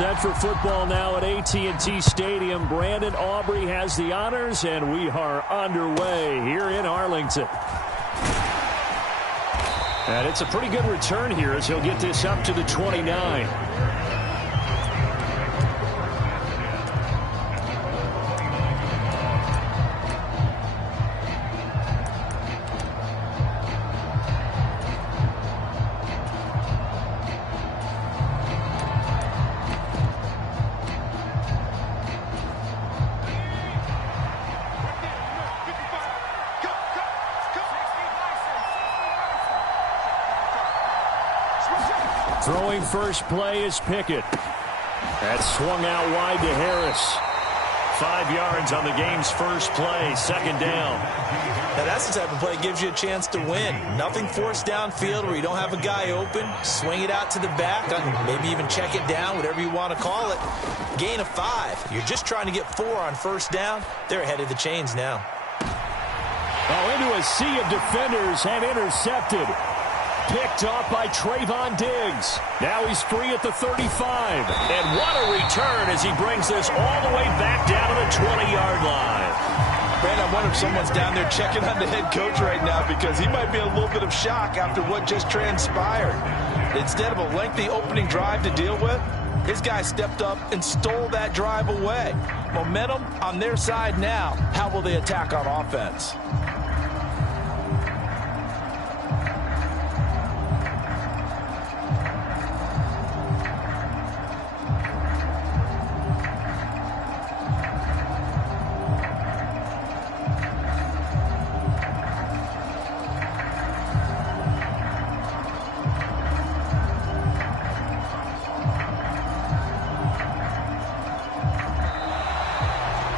Set for football now at AT&T Stadium. Brandon Aubrey has the honors, and we are underway here in Arlington. And it's a pretty good return here as he'll get this up to the 29. Throwing first play is Pickett. That's swung out wide to Harris. 5 yards on the game's first play, second down. Now that's the type of play that gives you a chance to win. Nothing forced downfield where you don't have a guy open. Swing it out to the back, maybe even check it down, whatever you want to call it. Gain of 5. You're just trying to get 4 on first down. They're ahead of the chains now. Oh, into a sea of defenders and intercepted. Picked off by Trayvon Diggs. Now he's free at the 35. And what a return as he brings this all the way back down to the 20-yard line. Brandon, I wonder if someone's down there checking on the head coach right now because he might be in a little bit of shock after what just transpired. Instead of a lengthy opening drive to deal with, his guy stepped up and stole that drive away. Momentum on their side now. How will they attack on offense?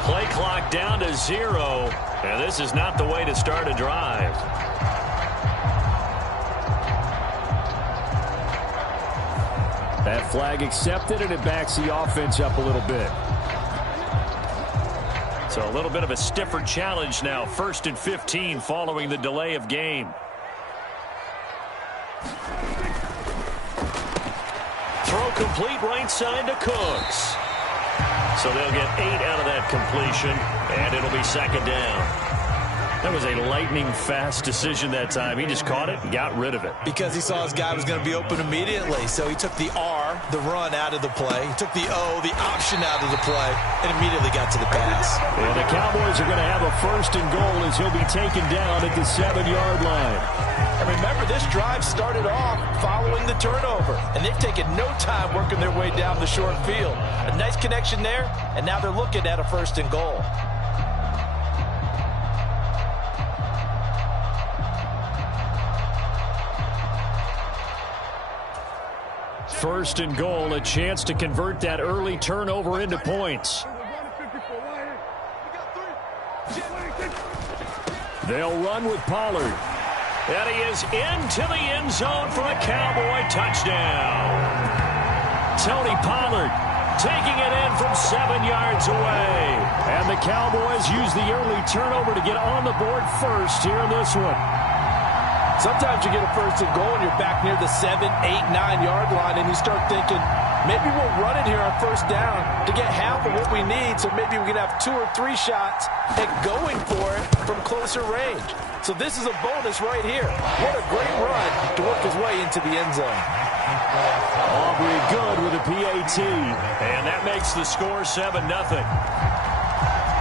Play clock down to 0, and this is not the way to start a drive. That flag accepted, and it backs the offense up a little bit. So a little bit of a stiffer challenge now. 1st and 15 following the delay of game. Throw complete right side to Cooks. So they'll get 8 out of that completion, and it'll be second down. That was a lightning-fast decision that time. He just caught it and got rid of it. Because he saw his guy was going to be open immediately. So he took the R, the run, out of the play. He took the O, the option, out of the play, and immediately got to the pass. And the Cowboys are going to have a 1st and goal as he'll be taken down at the 7-yard line. And remember, this drive started off following the turnover. And they've taken no time working their way down the short field. A nice connection there, and now they're looking at a 1st and goal. 1st and goal, a chance to convert that early turnover into points. They'll run with Pollard. And he is into the end zone for a Cowboy touchdown. Tony Pollard taking it in from 7 yards away. And the Cowboys use the early turnover to get on the board first here in this one. Sometimes you get a 1st and goal and you're back near the 7, 8, 9-yard line, and you start thinking, maybe we'll run it here on 1st down to get half of what we need, so maybe we can have 2 or 3 shots at going for it from closer range. So this is a bonus right here. What a great run to work his way into the end zone. Aubrey good with a PAT, and that makes the score 7-0.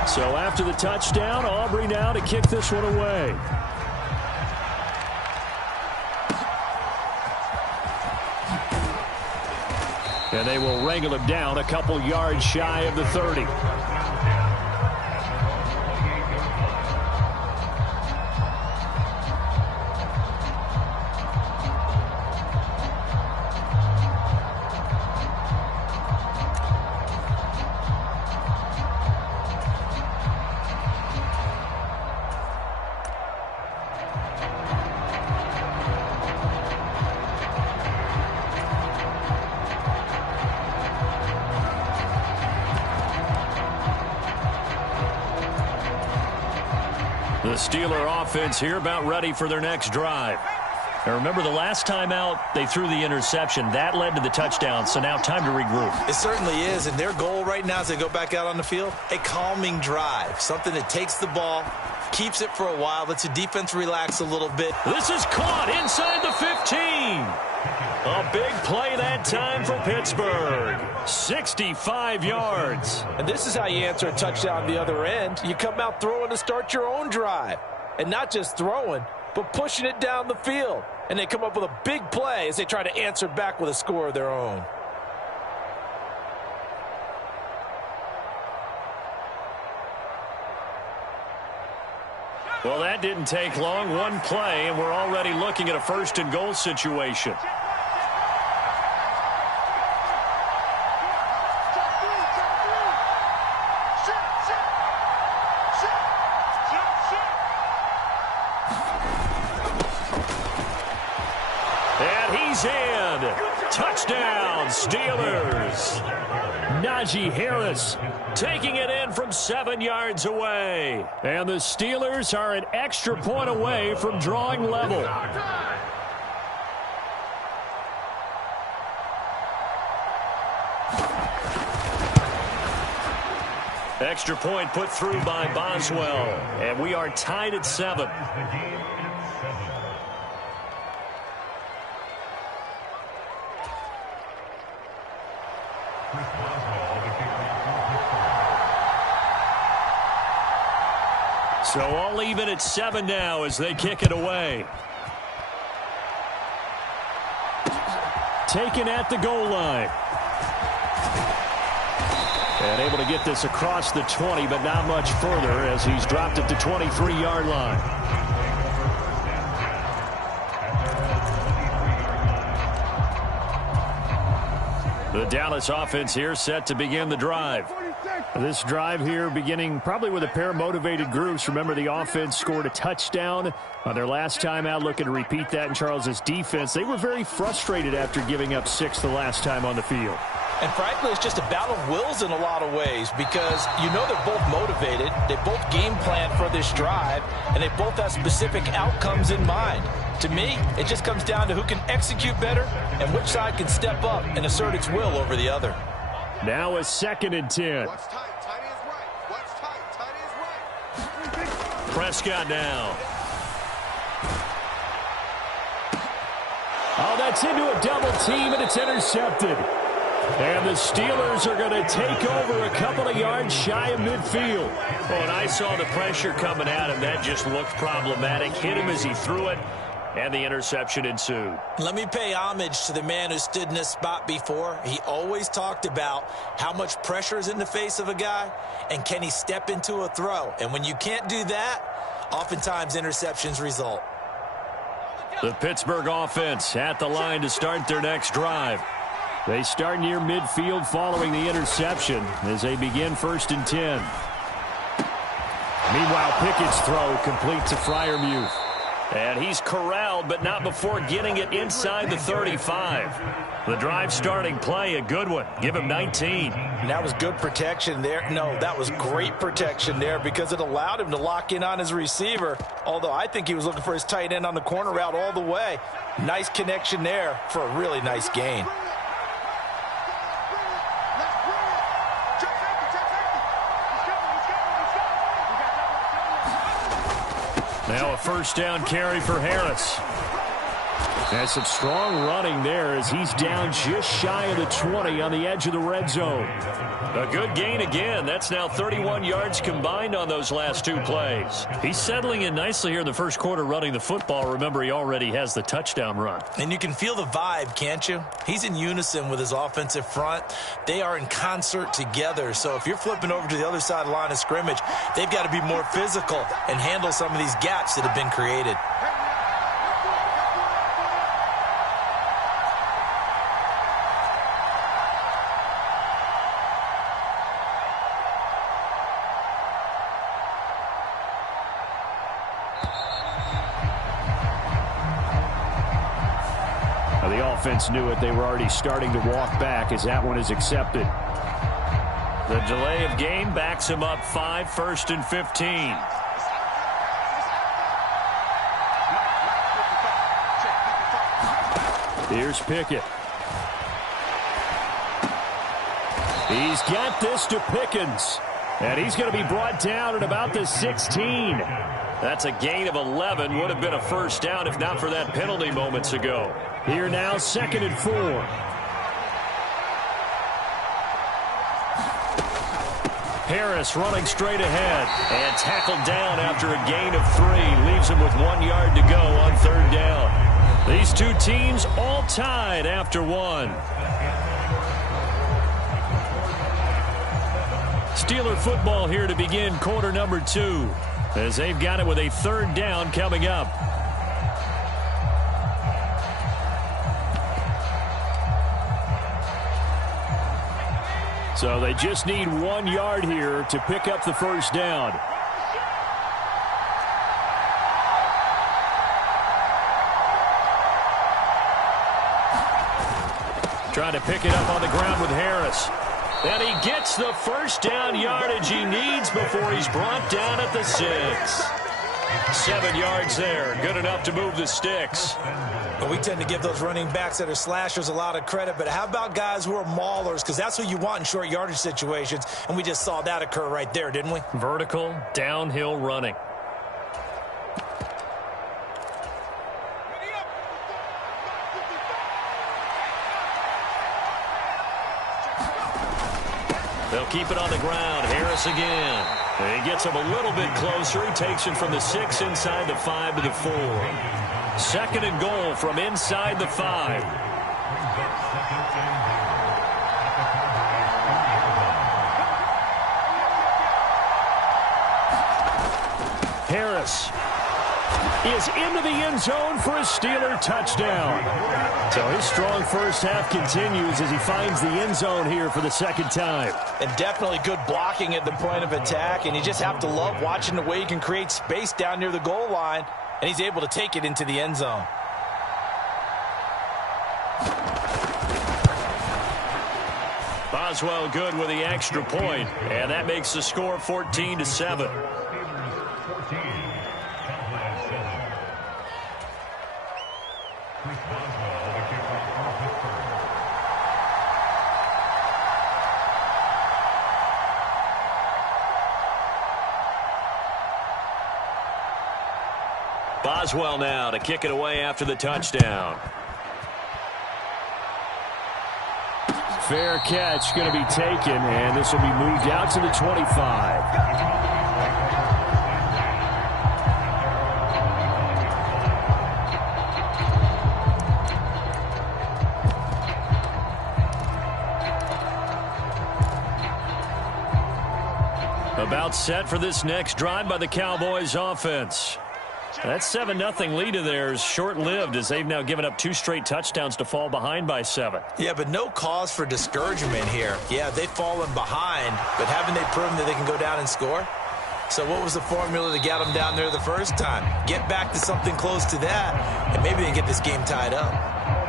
So after the touchdown, Aubrey now to kick this one away. And they will wrangle him down a couple yards shy of the 30. The Steeler offense here about ready for their next drive. And remember, the last time out, they threw the interception. That led to the touchdown, so now time to regroup. It certainly is, and their goal right now as they go back out on the field, a calming drive, something that takes the ball, keeps it for a while, lets the defense relax a little bit. This is caught inside the 15. A big play that time for Pittsburgh. 65 yards. And this is how you answer a touchdown the other end. You come out throwing to start your own drive. And not just throwing, but pushing it down the field. And they come up with a big play as they try to answer back with a score of their own. Well, that didn't take long. One play, and we're already looking at a first-and-goal situation. And he's in. Touchdown, Steelers. Najee Harris taking it in from 7 yards away. And the Steelers are an extra point away from drawing level. Extra point put through by Boswell. And we are tied at 7. So all even at 7 now as they kick it away. Taken at the goal line. And able to get this across the 20, but not much further as he's dropped at the 23-yard line. The Dallas offense here set to begin the drive. This drive here beginning probably with a pair of motivated groups. Remember, the offense scored a touchdown on their last time out, looking to repeat that in Charles's defense. They were very frustrated after giving up 6 the last time on the field. And frankly, it's just a battle of wills in a lot of ways because you know they're both motivated. They both game plan for this drive, and they both have specific outcomes in mind. To me, it just comes down to who can execute better and which side can step up and assert its will over the other. Now a 2nd and 10. What's tight? Tight is right. What's tight? Tight is right. Prescott now. Oh, that's into a double team, and it's intercepted. And the Steelers are going to take over a couple of yards shy of midfield. Oh, and I saw the pressure coming at him. That just looked problematic. Hit him as he threw it, and the interception ensued. Let me pay homage to the man who stood in this spot before. He always talked about how much pressure is in the face of a guy, and can he step into a throw. And when you can't do that, oftentimes interceptions result. The Pittsburgh offense at the line to start their next drive. They start near midfield following the interception as they begin 1st and 10. Meanwhile, Pickett's throw complete to Freiermuth. And he's corralled, but not before getting it inside the 35. The drive starting play, a good one. Give him 19. And that was good protection there. No, that was great protection there because it allowed him to lock in on his receiver. Although I think he was looking for his tight end on the corner route all the way. Nice connection there for a really nice gain. Now a 1st down carry for Harris. And some strong running there as he's down just shy of the 20 on the edge of the red zone. A good gain again. That's now 31 yards combined on those last 2 plays. He's settling in nicely here in the first quarter running the football. Remember, he already has the touchdown run. And you can feel the vibe, can't you? He's in unison with his offensive front. They are in concert together. So if you're flipping over to the other side of the line of scrimmage, they've got to be more physical and handle some of these gaps that have been created. The offense knew it. They were already starting to walk back as that one is accepted. The delay of game backs him up 5, 1st and 15. Here's Pickett. He's got this to Pickens. And he's going to be brought down at about the 16. That's a gain of 11. Would have been a first down if not for that penalty moments ago. Here now, 2nd and 4. Harris running straight ahead and tackled down after a gain of 3. Leaves him with 1 yard to go on 3rd down. These two teams all tied after 1. Steeler football here to begin quarter number 2 as they've got it with a 3rd down coming up. So they just need 1 yard here to pick up the first down. Trying to pick it up on the ground with Harris. And he gets the first down yardage he needs before he's brought down at the 6. 7 yards there. Good enough to move the sticks. But we tend to give those running backs that are slashers a lot of credit. But how about guys who are maulers? Because that's what you want in short yardage situations. And we just saw that occur right there, didn't we? Vertical, downhill running. They'll keep it on the ground. Harris again. He gets him a little bit closer. He takes him from the 6 inside the 5 to the 4. 2nd and goal from inside the 5. Harris is into the end zone for a Steeler touchdown. So his strong first half continues as he finds the end zone here for the 2nd time. And definitely good blocking at the point of attack. And you just have to love watching the way he can create space down near the goal line. And he's able to take it into the end zone. Boswell good with the extra point. And that makes the score 14-7. Boswell now to kick it away after the touchdown. Fair catch going to be taken, and this will be moved out to the 25. About set for this next drive by the Cowboys offense. That 7-0 lead of theirs short-lived as they've now given up 2 straight touchdowns to fall behind by 7. Yeah, but no cause for discouragement here. Yeah, they've fallen behind, but haven't they proven that they can go down and score? So what was the formula to get them down there the first time? Get back to something close to that, and maybe they can get this game tied up.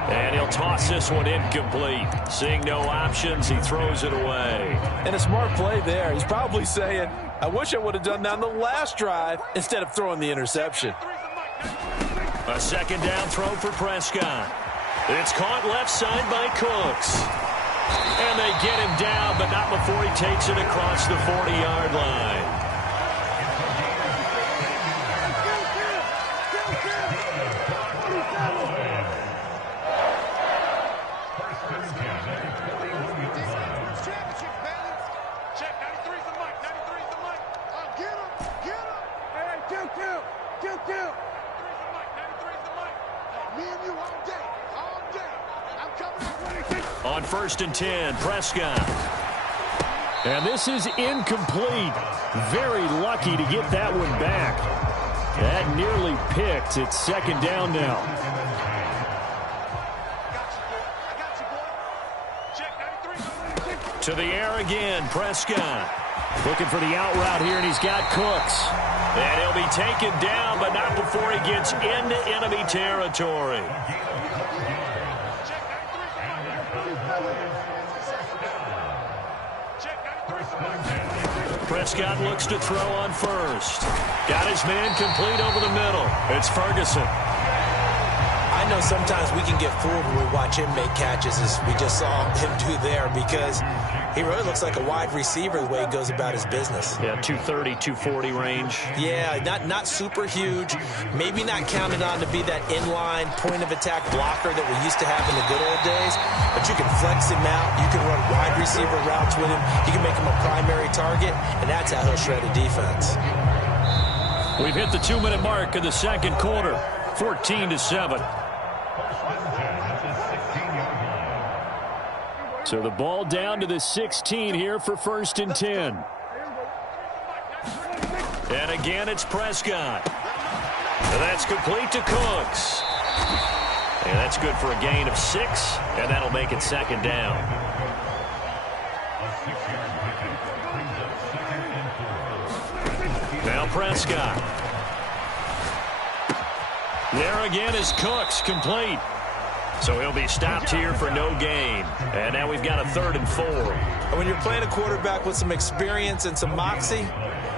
And he'll toss this one incomplete. Seeing no options, he throws it away. And a smart play there. He's probably saying, I wish I would have done that on the last drive instead of throwing the interception. A 2nd down throw for Prescott. It's caught left side by Cooks. And they get him down, but not before he takes it across the 40-yard line. On 1st and 10, Prescott. And this is incomplete. Very lucky to get that one back. That nearly picked. It's 2nd down now. To the air again, Prescott. Looking for the out route here, and he's got Cooks. And he'll be taken down, but not before he gets into enemy territory. Prescott looks to throw on 1st. Got his man complete over the middle. It's Ferguson. I know sometimes we can get fooled when we watch him make catches, as we just saw him do there, because he really looks like a wide receiver the way he goes about his business. Yeah, 230, 240 range. Yeah, not super huge. Maybe not counted on to be that inline point-of-attack blocker that we used to have in the good old days, but you can flex him out. You can run wide receiver routes with him. You can make him a primary target, and that's how he'll shred a defense. We've hit the 2-minute mark in the second quarter, 14-7. So the ball down to the 16 here for 1st and 10. And again, it's Prescott. And that's complete to Cooks. And that's good for a gain of 6, and that'll make it 2nd down. Now Prescott. There again is Cooks, complete. So he'll be stopped here for no gain. And now we've got a 3rd and 4. And when you're playing a quarterback with some experience and some moxie,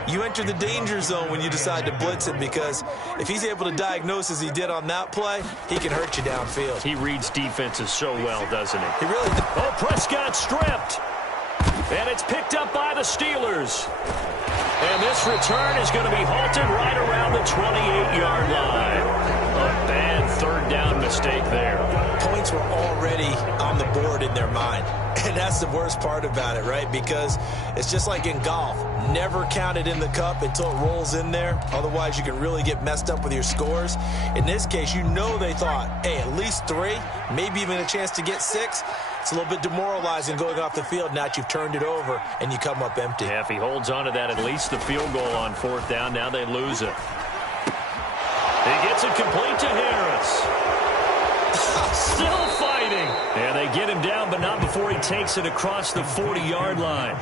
you enter the danger zone when you decide to blitz him, because if he's able to diagnose as he did on that play, he can hurt you downfield. He reads defenses so well, doesn't he? He really does. Oh, Prescott stripped. And it's picked up by the Steelers. And this return is going to be halted right around the 28-yard line. A bad 3rd down mistake there. Points were already on the board in their mind. And that's the worst part about it, right? Because it's just like in golf. Never count it in the cup until it rolls in there. Otherwise, you can really get messed up with your scores. In this case, you know they thought, hey, at least 3, maybe even a chance to get 6. It's a little bit demoralizing going off the field now that you've turned it over and you come up empty. Yeah, if he holds on to that, at least the field goal on 4th down. Now they lose it. He gets it complete to Harris. Still fighting. And they get him down, but not before he takes it across the 40-yard line.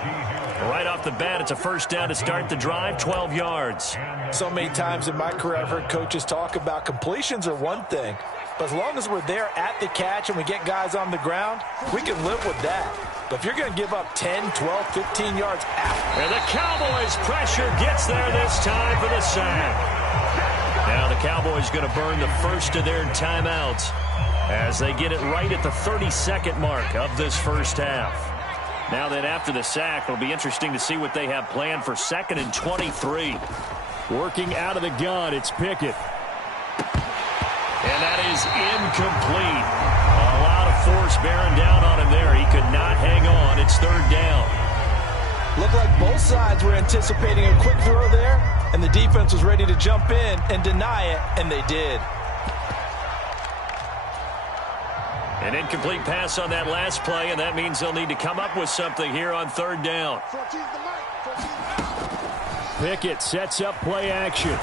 Right off the bat, it's a 1st down to start the drive, 12 yards. So many times in my career, I've heard coaches talk about completions are one thing, but as long as we're there at the catch and we get guys on the ground, we can live with that. But if you're going to give up 10, 12, 15 yards after. And the Cowboys' pressure gets there this time for the sack. Now the Cowboys going to burn the first of their timeouts as they get it right at the 32nd mark of this first half. Now then, after the sack, it'll be interesting to see what they have planned for 2nd and 23. Working out of the gun, it's Pickett. And that is incomplete. A lot of force bearing down on him there. He could not hang on. It's 3rd down. Looked like both sides were anticipating a quick throw there, and the defense was ready to jump in and deny it, and they did. An incomplete pass on that last play, and that means they'll need to come up with something here on 3rd down. Pickett sets up play action.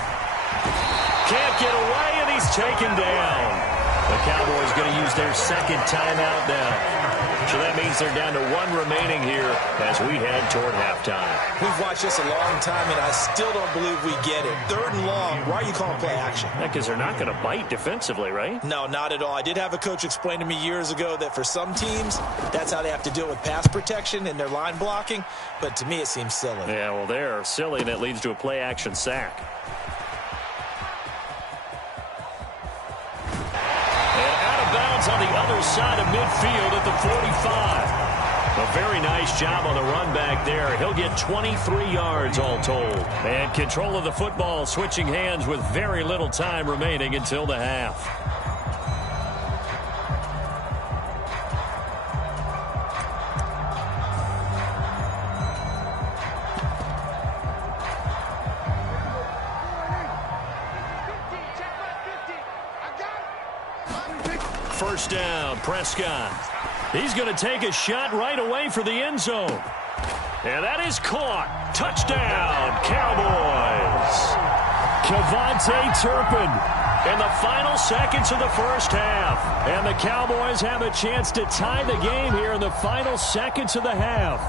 Can't get away, and he's taken down. The Cowboys going to use their 2nd timeout now. So that means they're down to 1 remaining here as we head toward halftime. We've watched this a long time, and I still don't believe we get it. 3rd and long, why are you calling play action? Because they're not going to bite defensively, right? No, not at all. I did have a coach explain to me years ago that for some teams, that's how they have to deal with pass protection and their line blocking. But to me, it seems silly. Yeah, well, they're silly, and it leads to a play action sack. On the other side of midfield at the 45. A very nice job on the run back there. He'll get 23 yards all told. And control of the football switching hands with very little time remaining until the half. First down, Prescott. He's going to take a shot right away for the end zone. And that is caught. Touchdown, Cowboys. Kevontae Turpin in the final seconds of the first half. And the Cowboys have a chance to tie the game here in the final seconds of the half.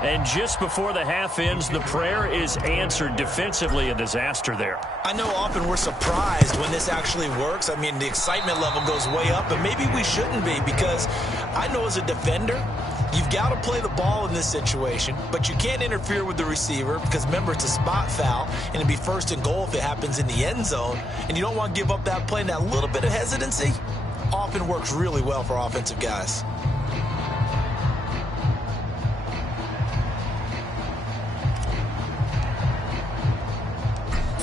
And just before the half ends, the prayer is answered. Defensively, a disaster there. I know often we're surprised when this actually works. I mean, the excitement level goes way up, but maybe we shouldn't be, because I know as a defender, You've got to play the ball in this situation, but you can't interfere with the receiver because, remember, it's a spot foul, and it'd be 1st and goal if it happens in the end zone, and you don't want to give up that play. And that little bit of hesitancy often works really well for offensive guys.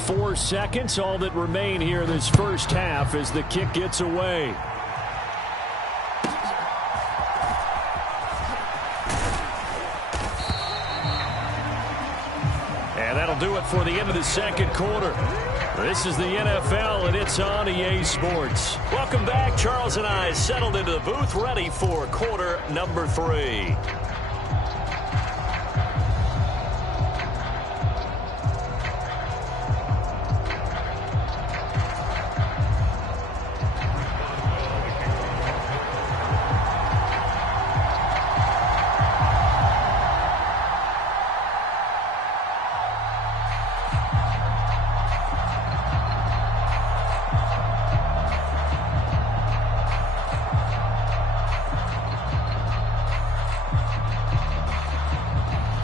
Four seconds, all that remain here in this first half as the kick gets away. And that'll do it for the end of the second quarter. This is the NFL, and it's on EA Sports. Welcome back. Charles and I settled into the booth, ready for quarter number 3.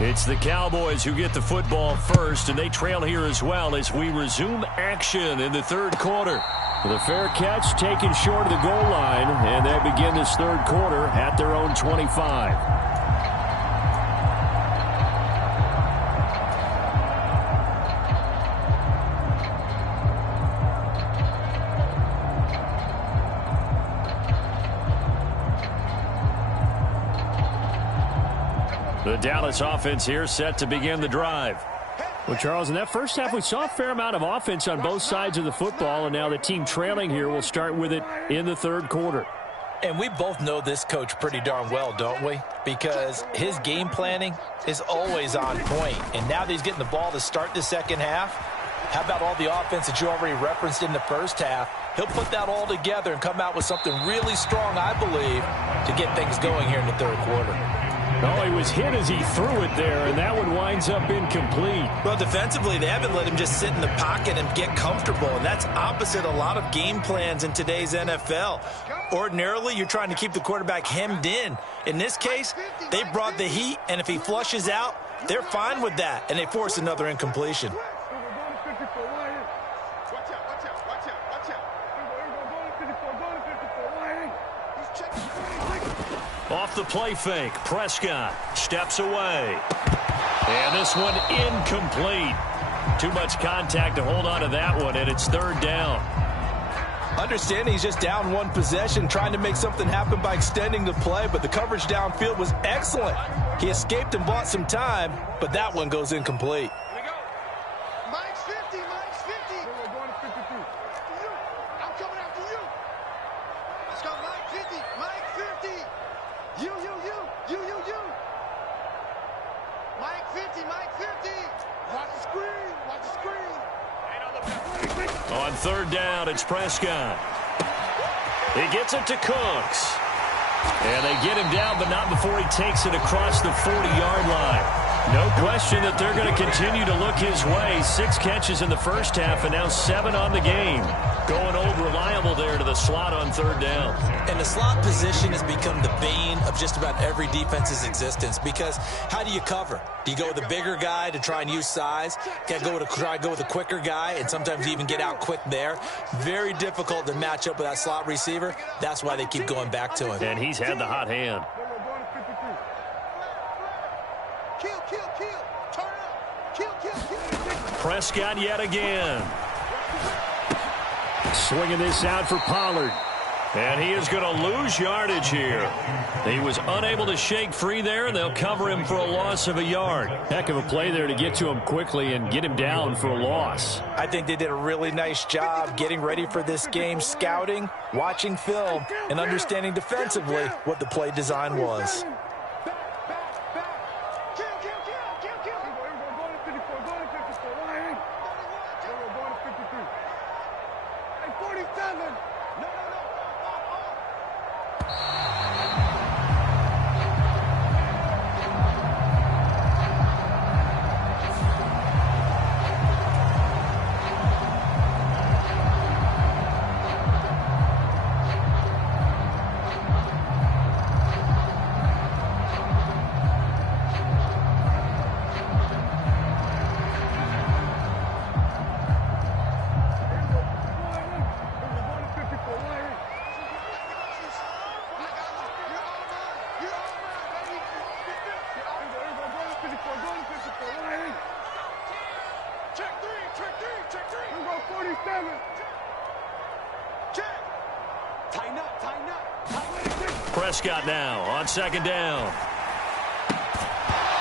It's the Cowboys who get the football first, and they trail here as well as we resume action in the third quarter. The fair catch taken short of the goal line, and they begin this third quarter at their own 25. The Dallas offense here set to begin the drive. Well, Charles, in that first half, we saw a fair amount of offense on both sides of the football, and now the team trailing here will start with it in the third quarter. And we both know this coach pretty darn well, don't we? Because his game planning is always on point. And now that he's getting the ball to start the second half, how about all the offense that you already referenced in the first half? He'll put that all together and come out with something really strong, I believe, to get things going here in the third quarter. Oh, he was hit as he threw it there, and that one winds up incomplete. Well, defensively, they haven't let him just sit in the pocket and get comfortable, and that's opposite a lot of game plans in today's NFL. Ordinarily, you're trying to keep the quarterback hemmed in. In this case, they brought the heat, and if he flushes out, they're fine with that, and they force another incompletion. Off the play fake, Prescott steps away. And this one incomplete. Too much contact to hold on to that one, and it's third down. Understanding he's just down one possession, trying to make something happen by extending the play, but the coverage downfield was excellent. He escaped and bought some time, but that one goes incomplete. Mike's 50, Mike's 50. We're going to 52. I'm coming after you. Let's go, Mike 50, Mike 50. You. Mike 50, Mike 50. Watch the screen, watch the screen. On third down, it's Prescott. He gets it to Cooks. And they get him down, but not before he takes it across the 40-yard line. No question that they're going to continue to look his way. 6 catches in the first half and now 7 on the game. Going old reliable there to the slot on third down. And the slot position has become the bane of just about every defense's existence because how do you cover? Do you go with a bigger guy to try and use size? Try to go with a quicker guy and sometimes even get out quick there. Very difficult to match up with that slot receiver. That's why they keep going back to him. And he's had the hot hand. Prescott yet again. Swinging this out for Pollard. And he is going to lose yardage here. He was unable to shake free there, and they'll cover him for a loss of a yard. Heck of a play there to get to him quickly and get him down for a loss. I think they did a really nice job getting ready for this game, scouting, watching film, and understanding defensively what the play design was. Check three. We go 47. Check. Tighten up. Prescott now on second down.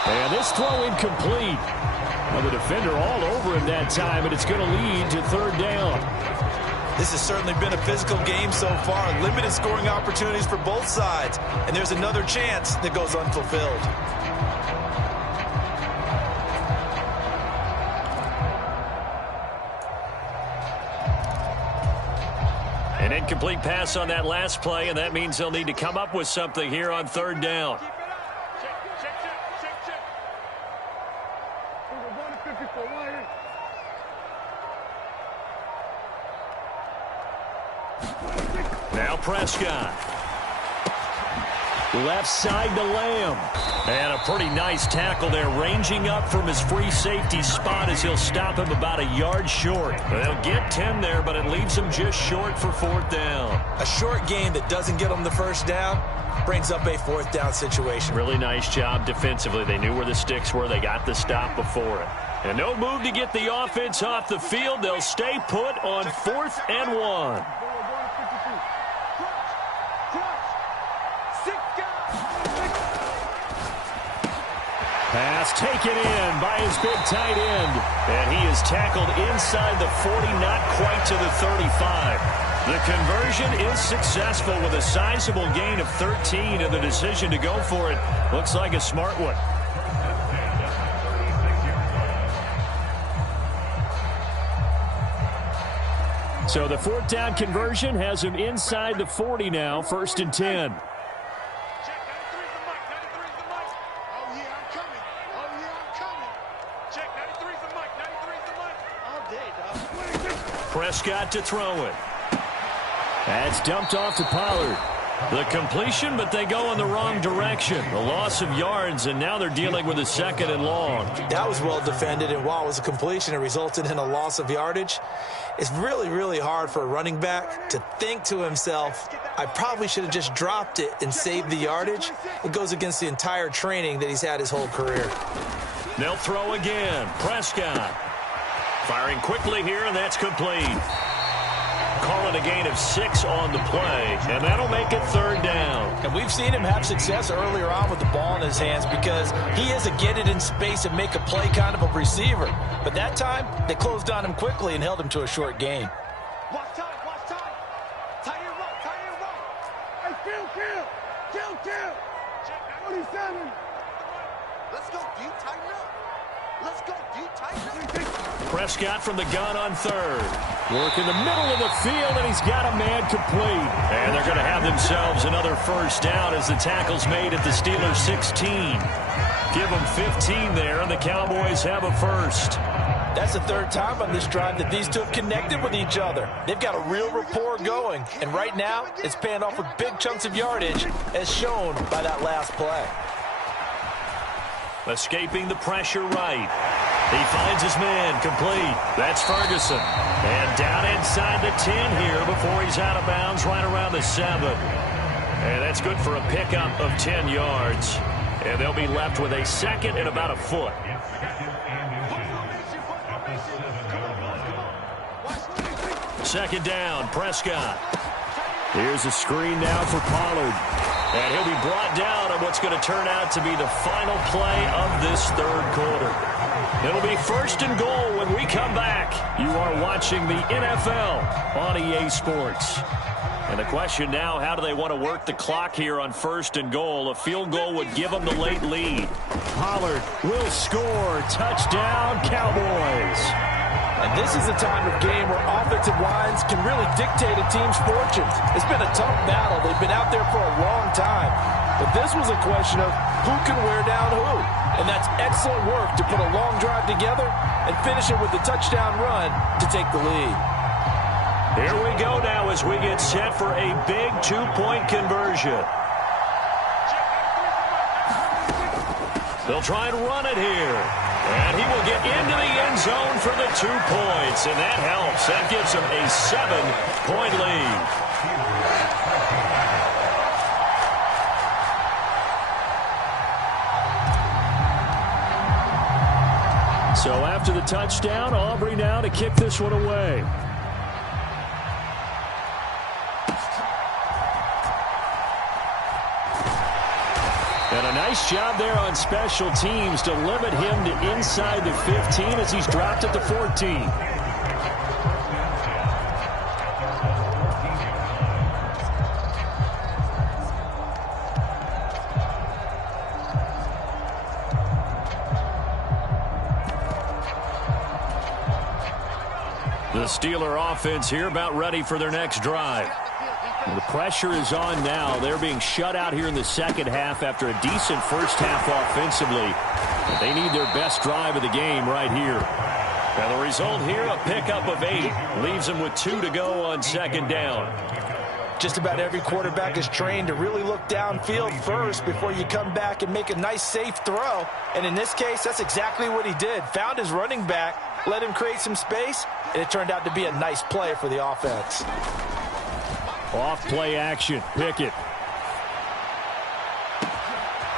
And this throw incomplete. Well, the defender all over him that time, and it's going to lead to third down. This has certainly been a physical game so far. Limited scoring opportunities for both sides. And there's another chance that goes unfulfilled. An incomplete pass on that last play, and that means they'll need to come up with something here on third down. Now Prescott. Left side to Lamb. And a pretty nice tackle there, ranging up from his free safety spot as he'll stop him about a yard short. They'll get 10 there, but it leaves him just short for fourth down. A short gain that doesn't get them the first down brings up a fourth down situation. Really nice job defensively. They knew where the sticks were. They got the stop before it. And no move to get the offense off the field. They'll stay put on 4th and 1. Pass taken in by his big tight end. And he is tackled inside the 40, not quite to the 35. The conversion is successful with a sizable gain of 13, and the decision to go for it looks like a smart one. So the fourth down conversion has him inside the 40 now, 1st and 10. Prescott to throw it. That's dumped off to Pollard. The completion, but they go in the wrong direction. A loss of yards, and now they're dealing with a 2nd and long. That was well defended, and while it was a completion, it resulted in a loss of yardage. It's really, really hard for a running back to think to himself, I probably should have just dropped it and saved the yardage. It goes against the entire training that he's had his whole career. They'll throw again. Prescott firing quickly here, and that's complete. Call it a gain of 6 on the play, and that'll make it third down. And we've seen him have success earlier on with the ball in his hands because he is a get it in space and make a play kind of a receiver. But that time, they closed on him quickly and held him to a short gain. Watch time. Tie your rope. Hey, kill. 47. Let's go deep, tighten up. Prescott from the gun on third. Work in the middle of the field, and he's got a man complete. And they're going to have themselves another first down as the tackle's made at the Steelers' 16. Give them 15 there, and the Cowboys have a first. That's the third time on this drive that these two have connected with each other. They've got a real rapport going, and right now it's paying off with big chunks of yardage, as shown by that last play. Escaping the pressure right. He finds his man complete. That's Ferguson. And down inside the 10 here before he's out of bounds right around the 7. And that's good for a pickup of 10 yards. And they'll be left with a 2nd and about a foot. Second down, Prescott. Here's a screen now for Pollard. And he'll be brought down on what's going to turn out to be the final play of this third quarter. It'll be 1st and goal when we come back. You are watching the NFL on EA Sports. And the question now, how do they want to work the clock here on 1st and goal? A field goal would give them the late lead. Pollard will score. Touchdown, Cowboys. And this is a time of game where offensive lines can really dictate a team's fortunes. It's been a tough battle. They've been out there for a long time. But this was a question of who can wear down who. And that's excellent work to put a long drive together and finish it with a touchdown run to take the lead. Here we go now as we get set for a big 2-point conversion. They'll try and run it here. And he will get into the end zone for the 2 points. And that helps. That gives him a 7-point lead. So after the touchdown, Aubrey now to kick this one away. And a nice job there on special teams to limit him to inside the 15 as he's dropped at the 14. The Steeler offense here about ready for their next drive. The pressure is on now. They're being shut out here in the second half after a decent first half offensively. But they need their best drive of the game right here. And the result here, a pickup of 8. Leaves them with 2 to go on second down. Just about every quarterback is trained to really look downfield first before you come back and make a nice, safe throw. And in this case, that's exactly what he did. Found his running back, let him create some space, and it turned out to be a nice play for the offense. Off play action. Pickett.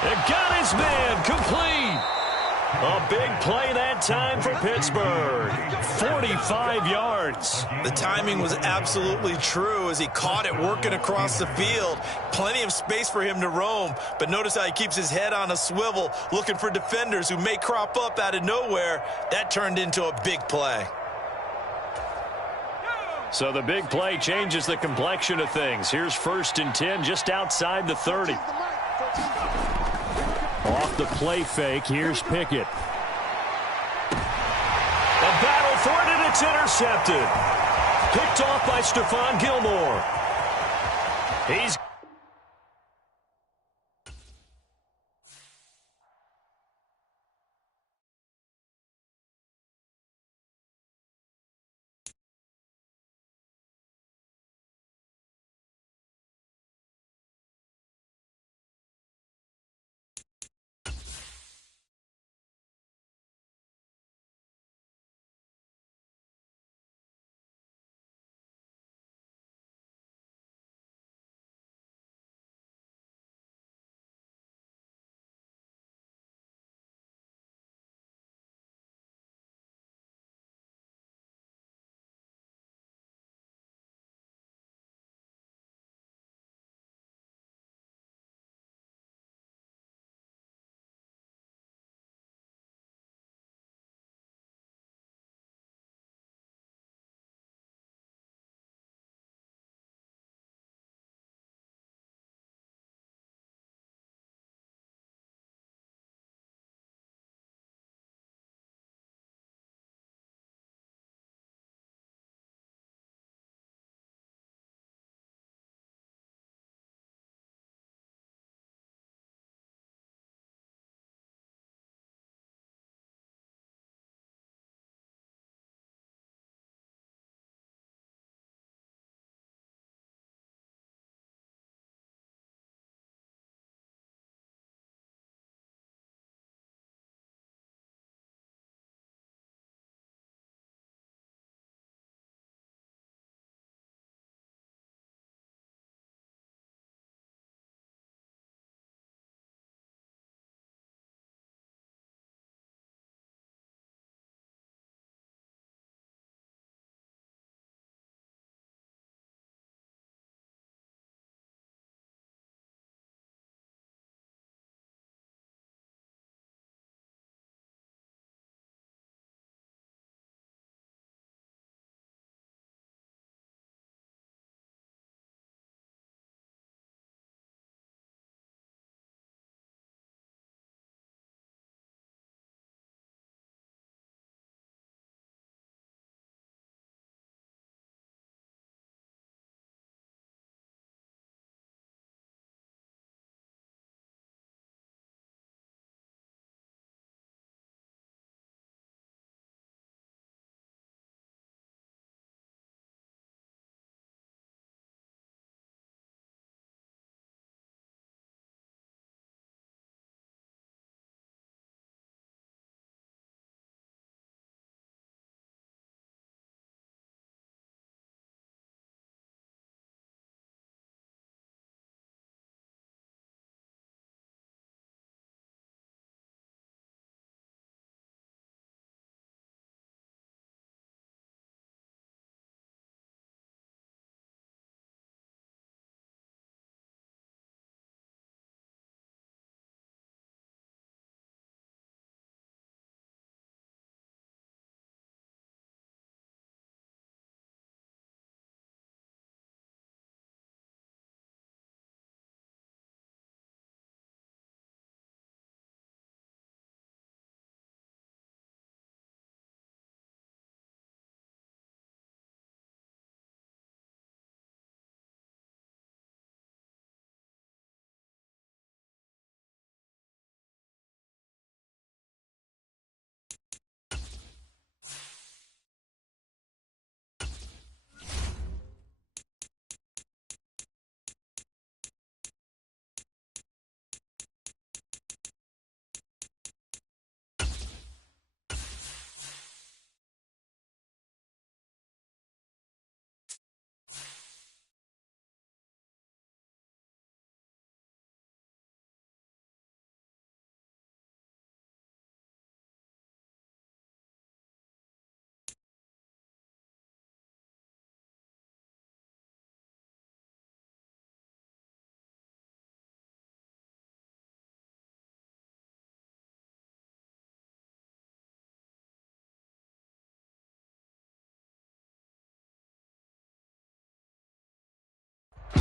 It got his man complete. A big play that time for Pittsburgh. 45 yards. The timing was absolutely true as he caught it working across the field. Plenty of space for him to roam, but notice how he keeps his head on a swivel looking for defenders who may crop up out of nowhere. That turned into a big play. So the big play changes the complexion of things. Here's 1st and 10 just outside the 30. Off the play fake, here's Pickett. A battle for it, and it's intercepted. Picked off by Stephon Gilmore. He's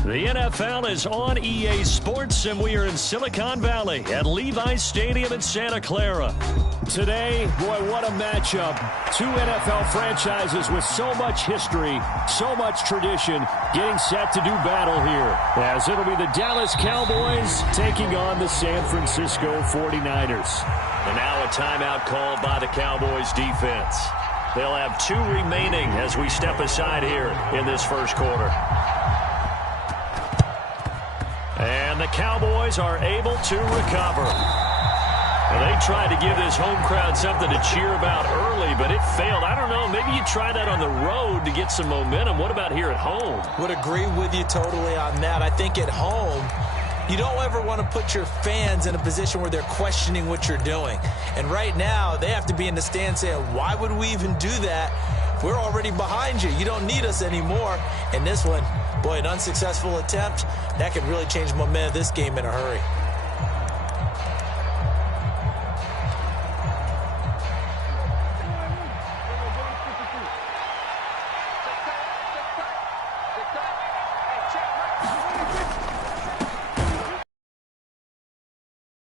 The NFL is on EA Sports, and we are in Silicon Valley at Levi's Stadium in Santa Clara. Today, boy, what a matchup. Two NFL franchises with so much history, so much tradition, getting set to do battle here. As it'll be the Dallas Cowboys taking on the San Francisco 49ers. And now a timeout called by the Cowboys defense. They'll have 2 remaining as we step aside here in this first quarter. And the Cowboys are able to recover. Well, they tried to give this home crowd something to cheer about early, but it failed. I don't know, maybe you try that on the road to get some momentum. What about here at home? Would agree with you totally on that. I think at home, you don't ever want to put your fans in a position where they're questioning what you're doing. And right now, they have to be in the stand saying, why would we even do that? We're already behind you. You don't need us anymore. And this one, boy, an unsuccessful attempt, that could really change the momentum of this game in a hurry.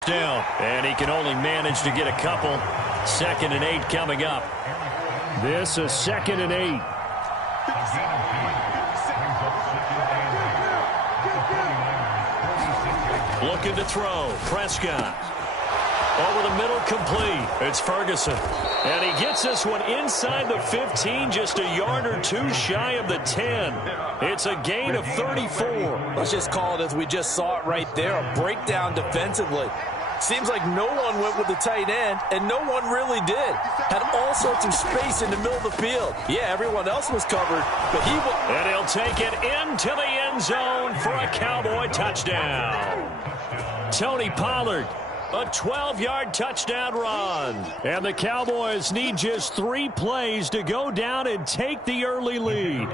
Down, and he can only manage to get a couple. 2nd and 8 coming up. This is 2nd and 8. Looking to throw. Prescott. Over the middle, complete. It's Ferguson. And he gets this one inside the 15, just a yard or 2 shy of the 10. It's a gain of 34. Let's just call it as we just saw it right there, a breakdown defensively. Seems like no one went with the tight end, and no one really did. Had all sorts of space in the middle of the field. Yeah, everyone else was covered, but he was... And he'll take it into the end zone for a Cowboy touchdown. Tony Pollard, a 12-yard touchdown run. And the Cowboys need just 3 plays to go down and take the early lead.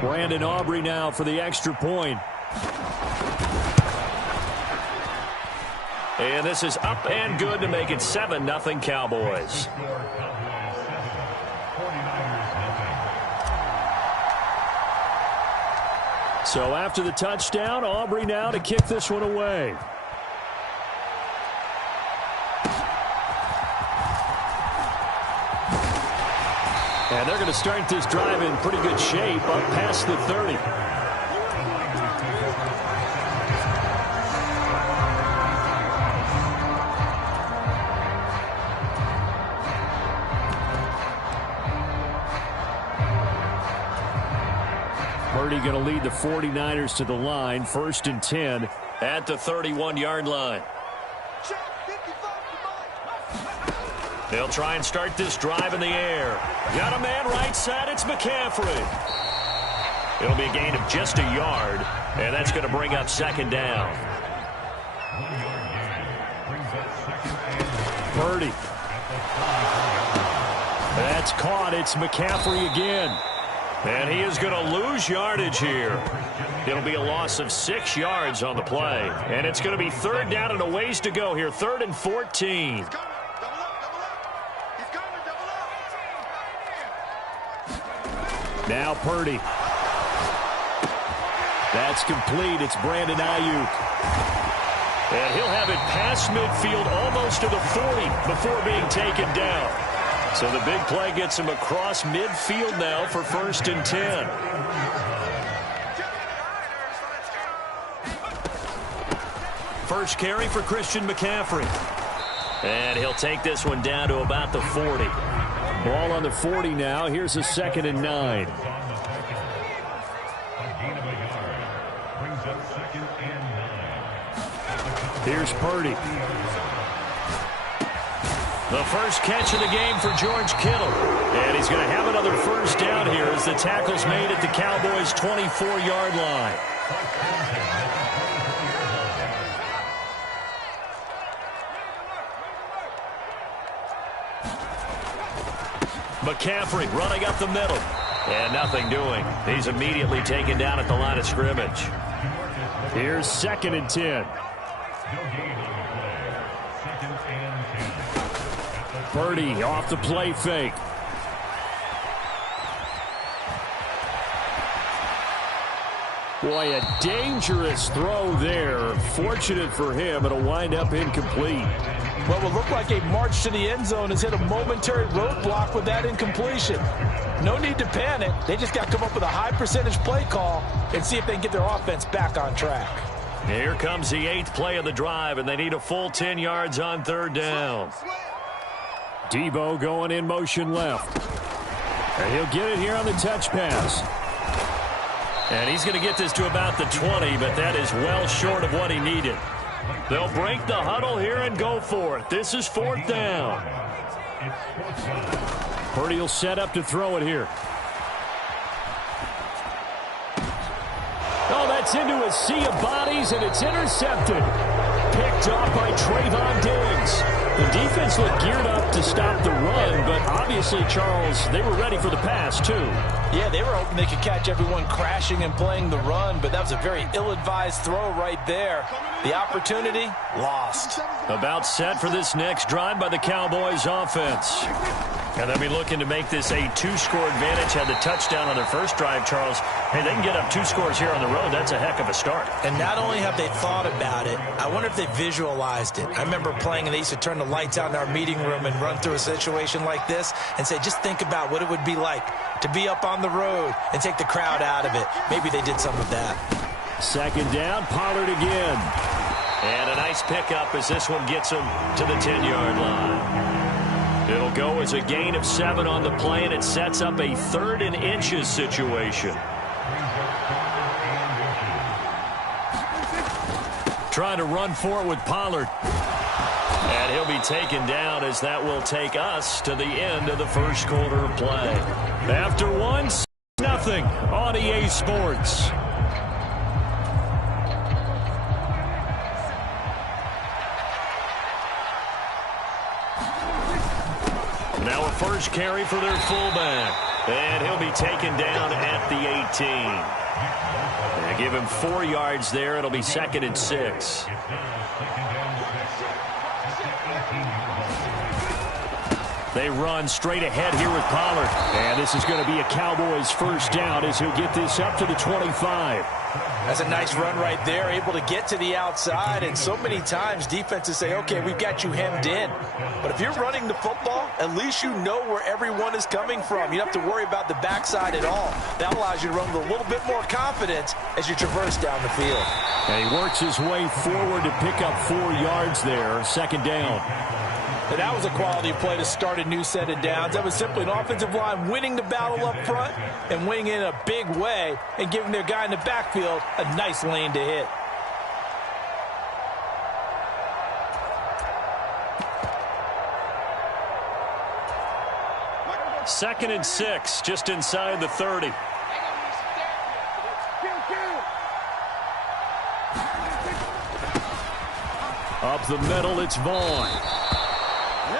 Brandon Aubrey now for the extra point. And this is up and good to make it 7-0 Cowboys. So after the touchdown, Aubrey now to kick this one away. And they're going to start this drive in pretty good shape up past the 30. Purdy going to lead the 49ers to the line. 1st and 10 at the 31-yard line. They'll try and start this drive in the air. Got a man right side. It's McCaffrey. It'll be a gain of just a yard, and that's going to bring up 2nd down. Purdy. That's caught. It's McCaffrey again. And he is going to lose yardage here. It'll be a loss of 6 yards on the play. And it's going to be 3rd down and a ways to go here. 3rd and 14. Now Purdy. That's complete. It's Brandon Ayuk. And he'll have it past midfield almost to the 40 before being taken down. So the big play gets him across midfield now for 1st and 10. First carry for Christian McCaffrey. And he'll take this one down to about the 40. Ball on the 40 now. Here's a 2nd and 9. Here's Purdy. The first catch of the game for George Kittle. And he's going to have another 1st down here as the tackle's made at the Cowboys' 24-yard line. McCaffrey running up the middle. And nothing doing. He's immediately taken down at the line of scrimmage. Here's 2nd and 10. Purdy off the play fake. Boy, a dangerous throw there. Fortunate for him, it'll wind up incomplete. What will look like a march to the end zone has hit a momentary roadblock with that incompletion. No need to panic. They just got to come up with a high percentage play call and see if they can get their offense back on track. Here comes the 8th play of the drive, and they need a full 10 yards on 3rd down. Debo going in motion left. And he'll get it here on the touch pass. And he's going to get this to about the 20, but that is well short of what he needed. They'll break the huddle here and go for it. This is 4th down. Purdy will set up to throw it here. Oh, that's into a sea of bodies, and it's intercepted. Picked off by Trayvon Diggs. The defense looked geared up to stop the run, but obviously, Charles, they were ready for the pass, too. Yeah, they were hoping they could catch everyone crashing and playing the run, but that was a very ill-advised throw right there. The opportunity, lost. About set for this next drive by the Cowboys offense. And they'll be looking to make this a 2-score advantage. Had the touchdown on their first drive, Charles. Hey, they can get up 2 scores here on the road. That's a heck of a start. And not only have they thought about it, I wonder if they visualized it. I remember playing, and they used to turn the lights out in our meeting room and run through a situation like this and say, just think about what it would be like to be up on the road and take the crowd out of it. Maybe they did some of that. 2nd down, Pollard again. And a nice pickup as this one gets him to the 10-yard line. It'll go as a gain of 7 on the play, and it sets up a 3rd and inches situation. Trying to run for it with Pollard. And he'll be taken down as that will take us to the end of the first quarter of play. After 1-0 on EA Sports. Now a first carry for their fullback. And he'll be taken down at the 18. They give him 4 yards there. It'll be 2nd and 6. They run straight ahead here with Pollard. And this is going to be a Cowboys first down as he'll get this up to the 25. That's a nice run right there, able to get to the outside. And so many times defenses say, okay, we've got you hemmed in. But if you're running the football, at least you know where everyone is coming from. You don't have to worry about the backside at all. That allows you to run with a little bit more confidence as you traverse down the field. And he works his way forward to pick up 4 yards there, 2nd down. And that was a quality play to start a new set of downs. That was simply an offensive line winning the battle up front and winning in a big way and giving their guy in the backfield a nice lane to hit. Second and 6, just inside the 30. Up the middle, it's Vaughn.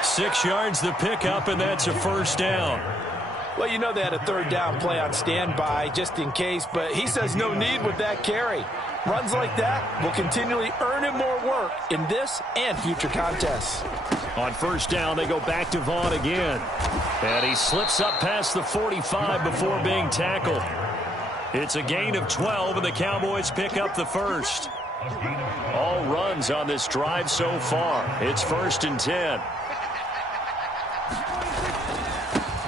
6 yards the pickup, and that's a first down. Well, you know they had a 3rd down play on standby just in case, but he says no need with that carry. Runs like that will continually earn him more work in this and future contests. On first down, they go back to Vaughn again. And he slips up past the 45 before being tackled. It's a gain of 12, and the Cowboys pick up the first. All runs on this drive so far. It's 1st and 10.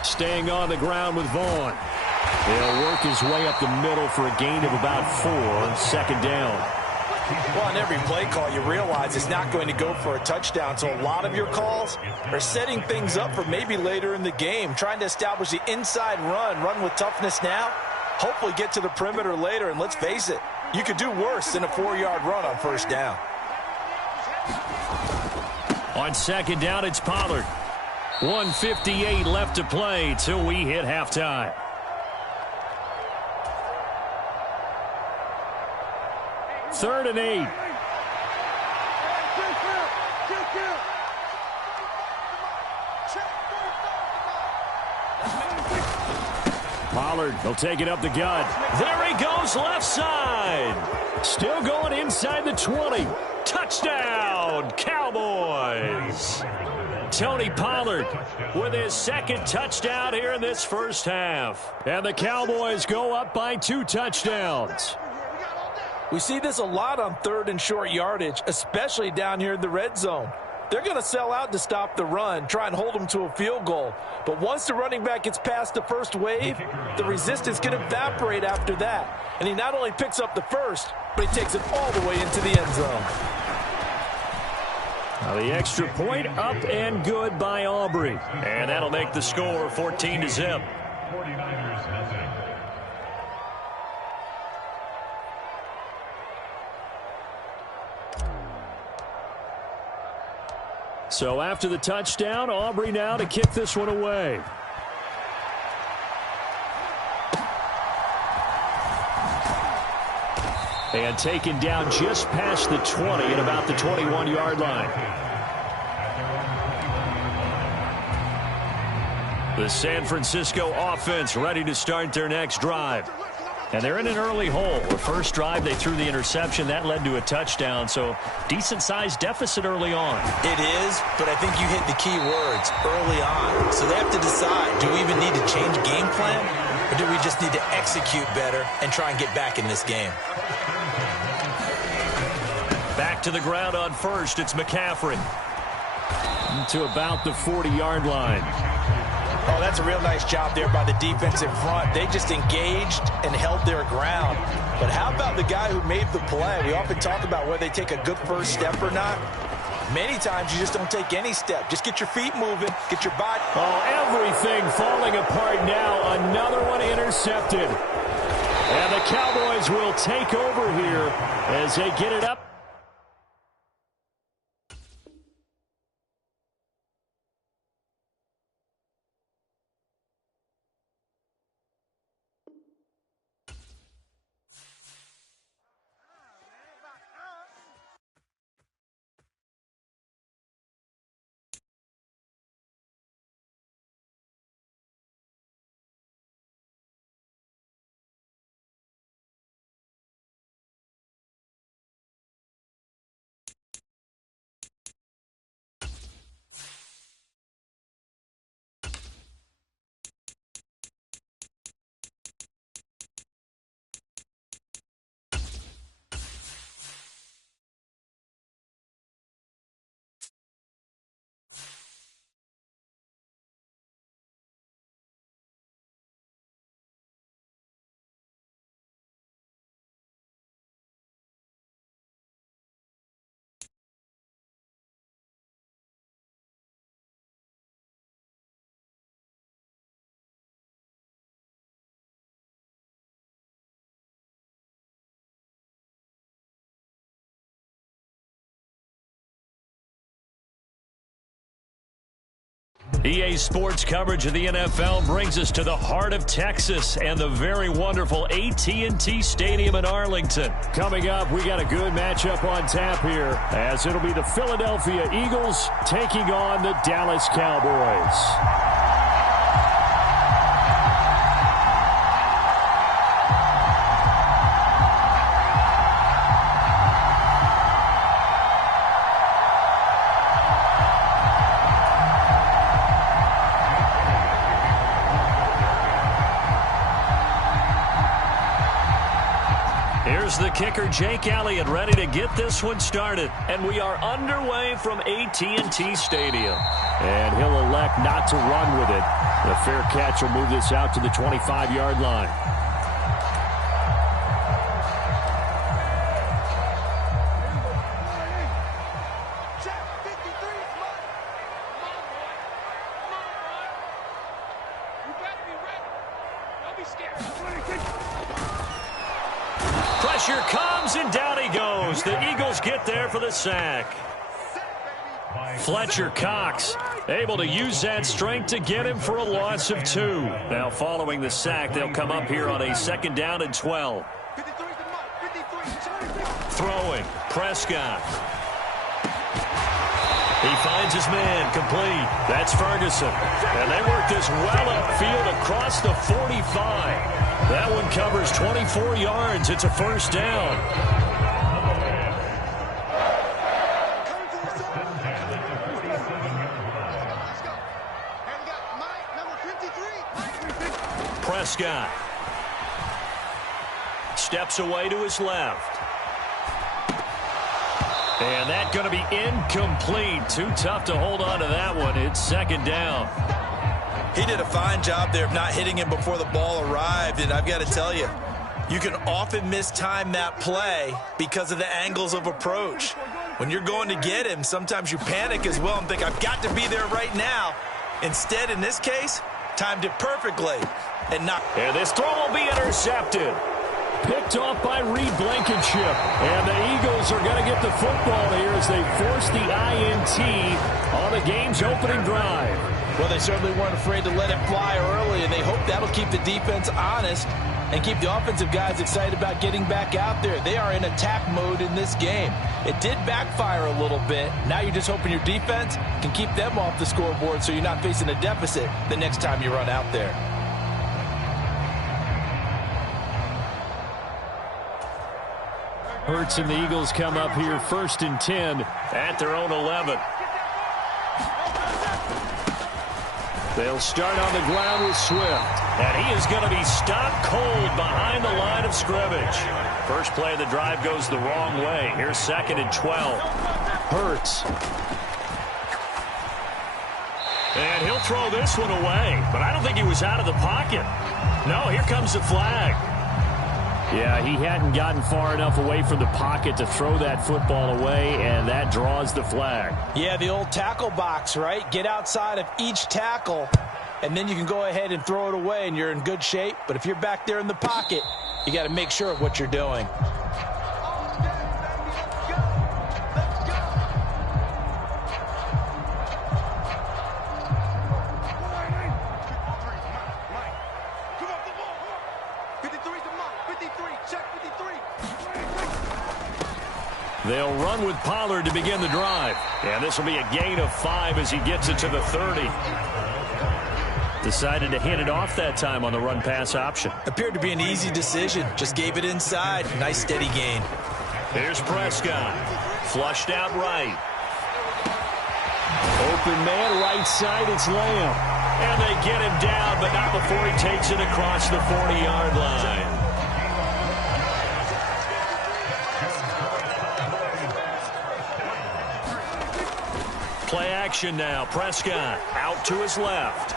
Staying on the ground with Vaughn. He'll work his way up the middle for a gain of about 4, 2nd down. Well, on every play call, you realize it's not going to go for a touchdown, so a lot of your calls are setting things up for maybe later in the game, trying to establish the inside run with toughness now, hopefully get to the perimeter later, and let's face it, you could do worse than a 4-yard run on first down. On 2nd down, it's Pollard. 1:58 left to play till we hit halftime. Third and 8. Pollard will take it up the gut. There he goes, left side. Still going inside the 20. Touchdown, Cowboys. Tony Pollard with his 2nd touchdown here in this first half. And the Cowboys go up by 2 touchdowns. We see this a lot on 3rd and short yardage, especially down here in the red zone. They're going to sell out to stop the run, try and hold them to a field goal. But once the running back gets past the first wave, the resistance can evaporate after that. And he not only picks up the first, but he takes it all the way into the end zone. Now the extra point up and good by Aubrey. And that'll make the score 14-0. 49ers nothing. So after the touchdown, Aubrey now to kick this one away. And taken down just past the 20 at about the 21-yard line. The San Francisco offense ready to start their next drive. And they're in an early hole. The first drive, they threw the interception. That led to a touchdown. So decent-sized deficit early on. It is, but I think you hit the key words early on. So they have to decide, do we even need to change game plan? Or do we just need to execute better and try and get back in this game? Back to the ground on first. It's McCaffrey. To about the 40-yard line. Oh, that's a real nice job there by the defensive front. They just engaged and held their ground. But how about the guy who made the play? We often talk about whether they take a good first step or not. Many times you just don't take any step. Just get your feet moving, get your body. Oh, everything falling apart now. Another one intercepted. And the Cowboys will take over here as they get it up. EA Sports coverage of the NFL brings us to the heart of Texas and the very wonderful AT&T Stadium in Arlington. Coming up, we got a good matchup on tap here, as it'll be the Philadelphia Eagles taking on the Dallas Cowboys. Here's the kicker, Jake Elliott, ready to get this one started. And we are underway from AT&T Stadium. And he'll elect not to run with it. The fair catch will move this out to the 25-yard line. Pressure comes, and down he goes. The Eagles get there for the sack. Fletcher Cox able to use that strength to get him for a loss of 2. Now following the sack, they'll come up here on a 2nd down and 12. Throwing, Prescott. He finds his man, complete. That's Ferguson. And they work this well upfield across the 45. That one covers 24 yards. It's a 1st down. Prescott steps away to his left. And that's going to be incomplete. Too tough to hold on to that one. It's second down. He did a fine job there of not hitting him before the ball arrived, and I've got to tell you, you can often mistime that play because of the angles of approach. When you're going to get him, sometimes you panic as well and think, I've got to be there right now. Instead, in this case, timed it perfectly. And this throw will be intercepted. Picked off by Reed Blankenship. And the Eagles are going to get the football here as they force the INT on the game's opening drive. Well, they certainly weren't afraid to let it fly early, and they hope that'll keep the defense honest and keep the offensive guys excited about getting back out there. They are in attack mode in this game. It did backfire a little bit. Now you're just hoping your defense can keep them off the scoreboard so you're not facing a deficit the next time you run out there. Hurts and the Eagles come up here 1st and 10 at their own 11. They'll start on the ground with Swift. And he is going to be stopped cold behind the line of scrimmage. First play of the drive goes the wrong way. Here's 2nd and 12. Hurts. And he'll throw this one away. But I don't think he was out of the pocket. No, here comes the flag. Yeah, he hadn't gotten far enough away from the pocket to throw that football away, and that draws the flag. Yeah, the old tackle box, right? Get outside of each tackle, and then you can go ahead and throw it away, and you're in good shape. But if you're back there in the pocket, you got to make sure of what you're doing. They'll run with Pollard to begin the drive. And this will be a gain of 5 as he gets it to the 30. Decided to hand it off that time on the run-pass option. Appeared to be an easy decision. Just gave it inside. Nice steady gain. Here's Prescott. Flushed out right. Open man, right side, it's Lamb. And they get him down, but not before he takes it across the 40-yard line. Play action now. Prescott out to his left.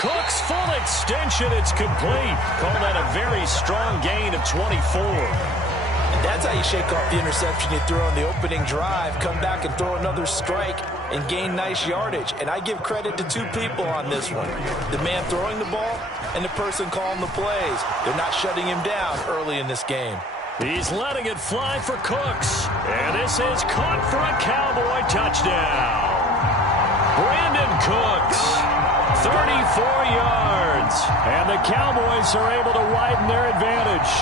Cooks full extension. It's complete. Call that a very strong gain of 24. And that's how you shake off the interception you threw on the opening drive. Come back and throw another strike and gain nice yardage. And I give credit to two people on this one. The man throwing the ball and the person calling the plays. They're not shutting him down early in this game. He's letting it fly for Cooks. And this is caught for a Cowboy touchdown. Brandon Cooks, 34 yards. And the Cowboys are able to widen their advantage.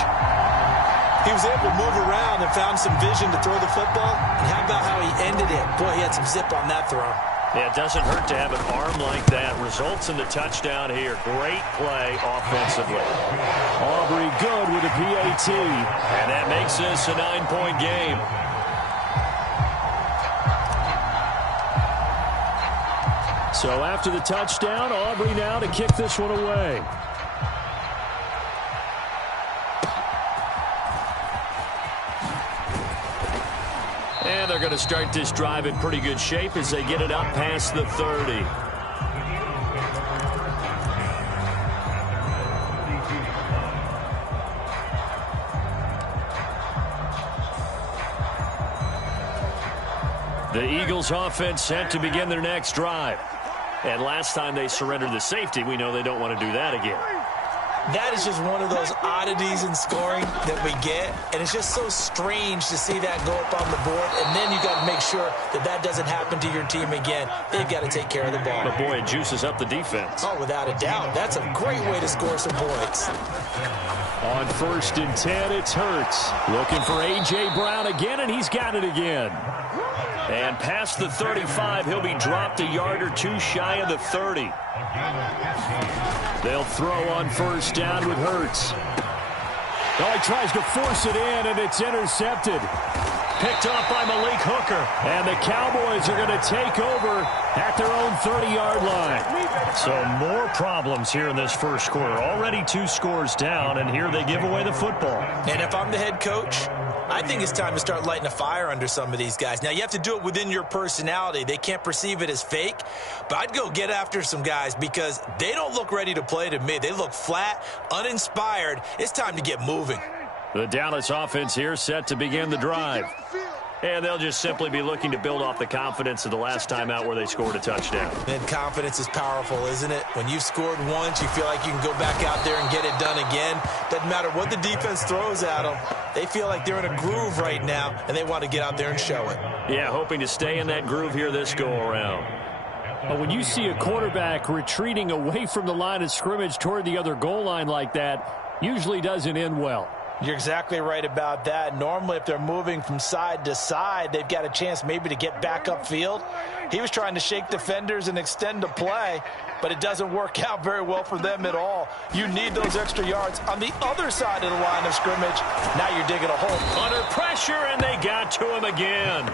He was able to move around and found some vision to throw the football. And how about how he ended it? Boy, he had some zip on that throw. Yeah, it doesn't hurt to have an arm like that. Results in the touchdown here. Great play offensively. Aubrey good with a PAT. And that makes this a 9-point game. So after the touchdown, Aubrey now to kick this one away. And they're going to start this drive in pretty good shape as they get it up past the 30. The Eagles offense set to begin their next drive. And last time they surrendered the safety, we know they don't want to do that again. That is just one of those oddities in scoring that we get, and it's just so strange to see that go up on the board, and then you got to make sure that that doesn't happen to your team again. They've got to take care of the ball. But boy, it juices up the defense. Oh, without a doubt. That's a great way to score some points. On 1st and 10, it's Hurts. Looking for A.J. Brown again, and he's got it again. And past the 35, he'll be dropped a yard or two shy of the 30. They'll throw on 1st down with Hurts. Oh, he tries to force it in, and it's intercepted. Picked off by Malik Hooker. And the Cowboys are going to take over at their own 30-yard line. So more problems here in this first quarter. Already 2 scores down, and here they give away the football. And if I'm the head coach, I think it's time to start lighting a fire under some of these guys. Now, you have to do it within your personality. They can't perceive it as fake, but I'd go get after some guys because they don't look ready to play to me. They look flat, uninspired. It's time to get moving. The Dallas offense here set to begin the drive. And they'll just simply be looking to build off the confidence of the last time out where they scored a touchdown. And confidence is powerful, isn't it? When you've scored once, you feel like you can go back out there and get it done again. Doesn't matter what the defense throws at them. They feel like they're in a groove right now, and they want to get out there and show it. Yeah, hoping to stay in that groove here this go-around. But when you see a quarterback retreating away from the line of scrimmage toward the other goal line like that, usually doesn't end well. You're exactly right about that. Normally, if they're moving from side to side, they've got a chance maybe to get back upfield. He was trying to shake defenders and extend the play, but it doesn't work out very well for them at all. You need those extra yards on the other side of the line of scrimmage. Now you're digging a hole. Under pressure, and they got to him again.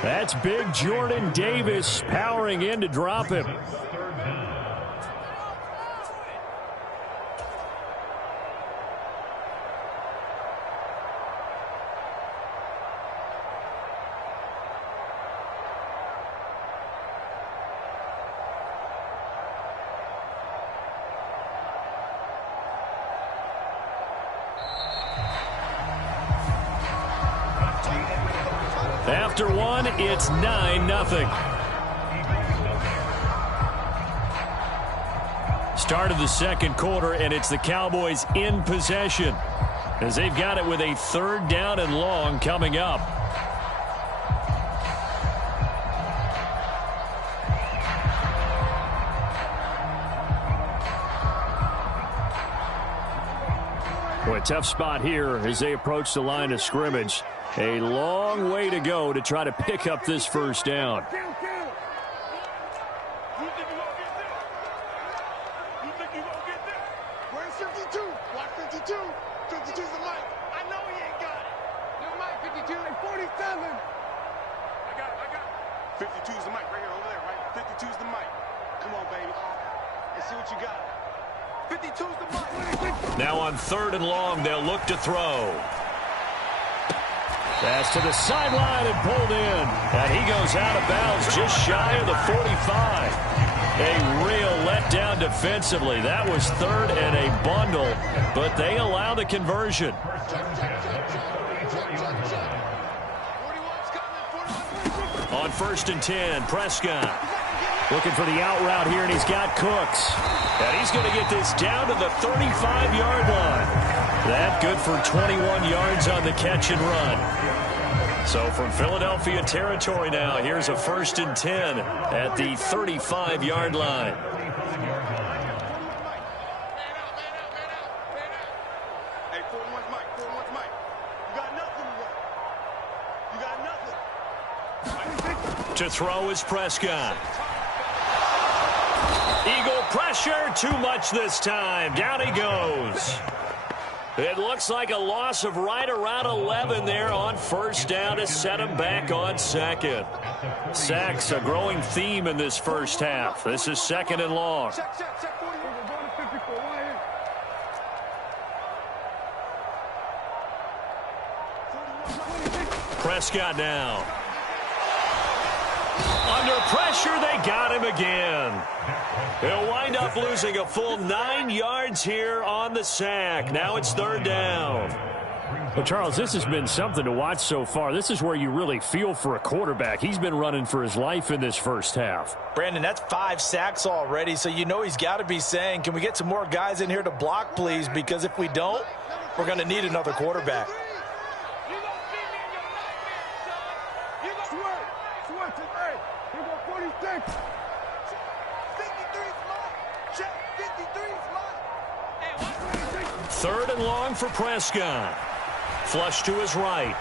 That's big Jordan Davis powering in to drop him. After one, it's 9-0. Start of the second quarter, and it's the Cowboys in possession as they've got it with a 3rd down and long coming up. Boy, tough spot here as they approach the line of scrimmage. A long way to go to try to pick up this 1st down. Where's 52? Watch 52. 52's the mic. I know he ain't got it. Yo, Mike, 52 and 47. I got it. 52's the mic right here over there, right? 52's the mic. Come on, baby. Let's see what you got. 52's the mic. Now on 3rd and long, they'll look to throw. Pass to the sideline and pulled in. And he goes out of bounds just shy of the 45. A real letdown defensively. That was 3rd and a bundle, but they allow the conversion. On 1st and 10, Prescott looking for the out route here, and he's got Cooks. And he's going to get this down to the 35-yard line. That good for 21 yards on the catch and run. So from Philadelphia territory now, here's a 1st and 10 at the 35-yard line. Hey, 4-1's Mike. 4-1's Mike. You got nothing to run. You got nothing. To throw is Prescott. Eagle pressure, too much this time. Down he goes. It looks like a loss of right around 11 there on 1st down to set him back on 2nd. Sacks, a growing theme in this 1st half. This is 2nd and long. Check, 40. We're going to 54 right here. Prescott now. Under pressure, they got him again. He'll wind up losing a full 9 yards here on the sack. Now it's 3rd down. Well, Charles, this has been something to watch so far. This is where you really feel for a quarterback. He's been running for his life in this 1st half. Brandon, that's 5 sacks already, so you know he's got to be saying, can we get some more guys in here to block, please? Because if we don't, we're going to need another quarterback. Third and long for Prescott. Flush to his right.